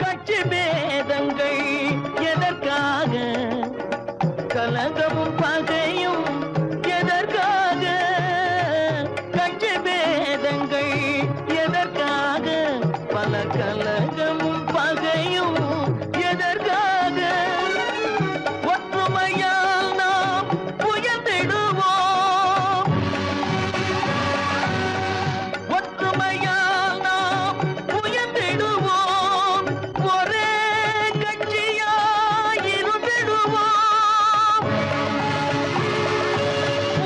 கட்சி பேதங்கள் எதற்காக கலகமும் பகையும் எதற்காக கட்சி பேதங்கள் எதற்காக பல கலகமும் பகையும் எதற்காக ஒற்றுமையால் நாம் உயர்ந்திடுவோம் ஒற்றுமையால் நாம் உயர்ந்திடுவோம் ஒரே கட்சியாய் இருந்திடுவோம்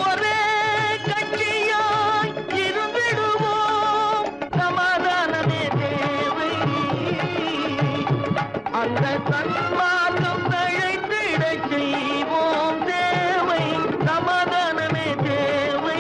ஒரே கட்சியாய் இருந்திடுவோம் சமாதானமே தேவை அந்த சன்மார்க்கம் தழைத்திடச் செய்வோம் தேவை சமாதானமே தேவை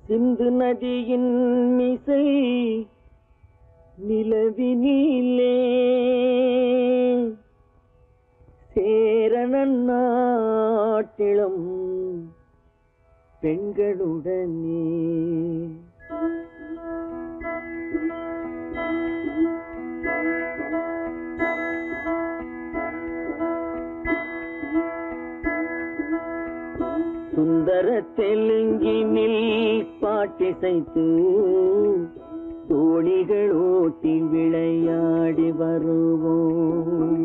சிந்து நதியின் மிசை நிலவினிலே சேரணன் நாட்டிளம் பெண்களுடனே சுந்தர தெலுங்கினில் பாட்டிசைத்து தோணிகள் ஓட்டி விளையாடி வருவோம்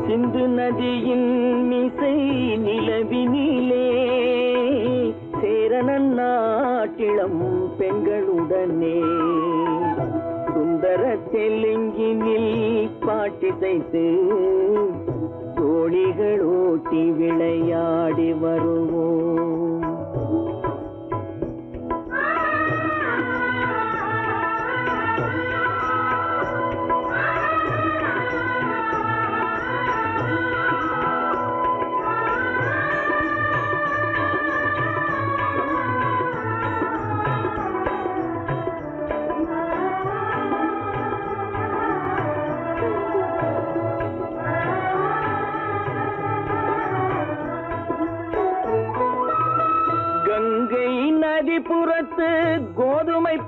சிந்து நதியின் மிசை நிலவினிலே சேரணன் நாட்டிளம் பெண்களுடனே சுந்தர தெலுங்கினில் பாட்டிசைத்து தோணிகள் ஓட்டி விளையாடி வருவோம்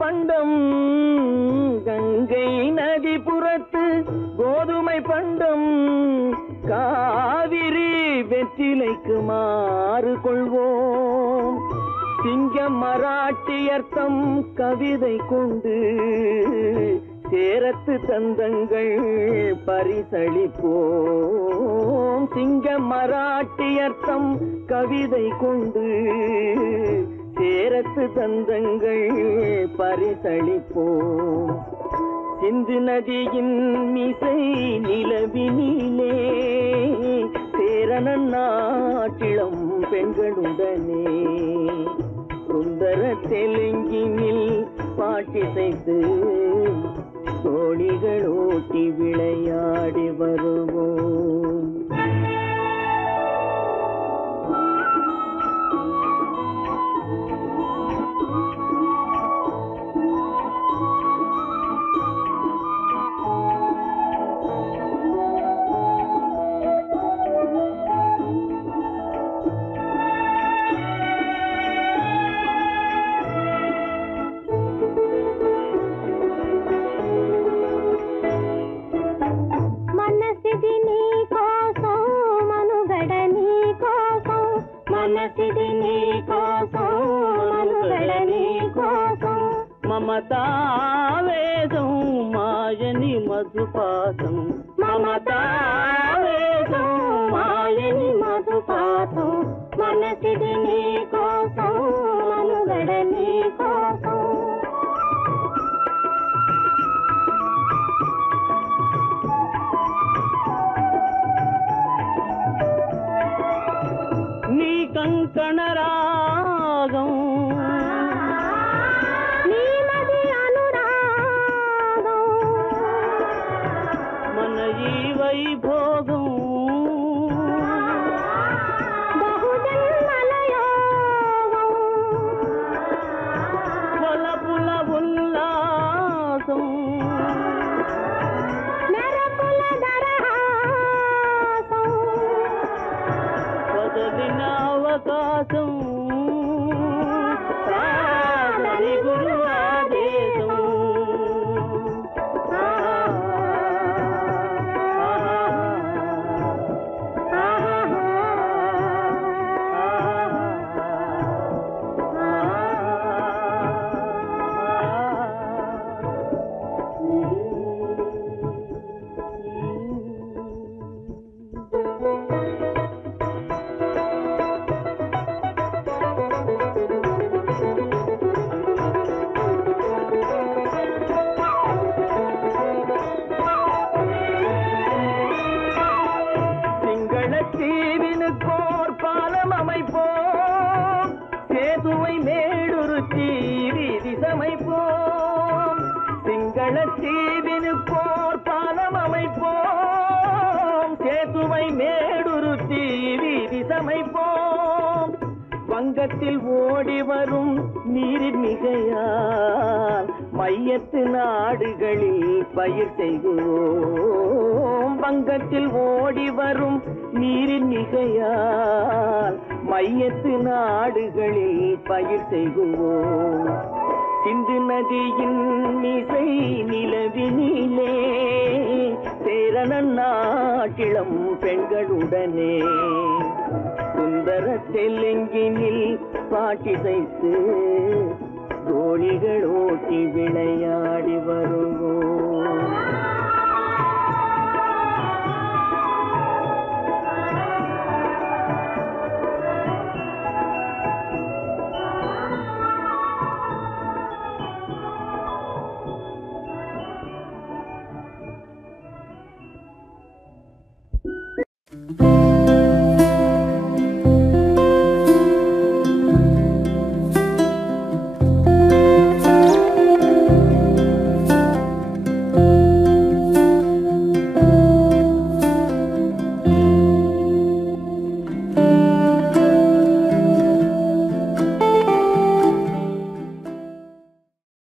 பண்டம் கங்கை நதி புறத்து கோதுமை பண்டம் காவிரி வெற்றிலைக்கு மாறு கொள்வோம் சிங்கம் மராட்டியர்த்தம் கவிதை கொண்டு சேரத்து தந்தங்கள் பரிசளிப்போம் சிங்கம் மராட்டியர்த்தம் கவிதை கொண்டு சேரத்து தந்தங்கள் பரிசளிப்போம் சிந்து நதியின் மிசை நிலவினிலே சேரணன் நாட்டிளம் பெண்களுடனே சுந்தர தெலுங்கினில் பாட்டிசைத்து தோழிகள் ஓட்டி விளையாடி வருவோம் మమతావేదం మాయని మధుపాతం మమతావేదం మాయని మధుపాతం మనసిది నీ కోసం మనుగడ నీ కోసం నీ కంకణ రాగం వైభోగం బహుజన్మలయోగం వలపుల ఉల్లాసం మెరపుల దరహాసం వదలిన అవకాశం సాగని గురు ఆదేశం தீவினுக்கோர் பாலம் அமைப்போம் சேதுவை மேடுருத்தி வீதி சமைப்போம் சிங்கள தீவினுக்கோர் பாலம் அமைப்போம் சேதுவை மேடுருத்தி வீதி சமைப்போம் வங்கத்தில் ஓடி வரும் நீரின் மிகையால் மையத்து நாடுகளில் பயிர் செய்வோம் வங்கத்தில் ஓடி வரும் நீரின் மிகையால் மையத்து நாடுகளில் பயிர் செய்வோம் சிந்து நதியின் மிசை நிலவினிலே சேரணன் நாட்டிளம் பெண்களுடனே சுந்தர தெலுங்கினில் பாட்டிசைத்து தோழிகள் ஓட்டி விளையாடி வருவோம்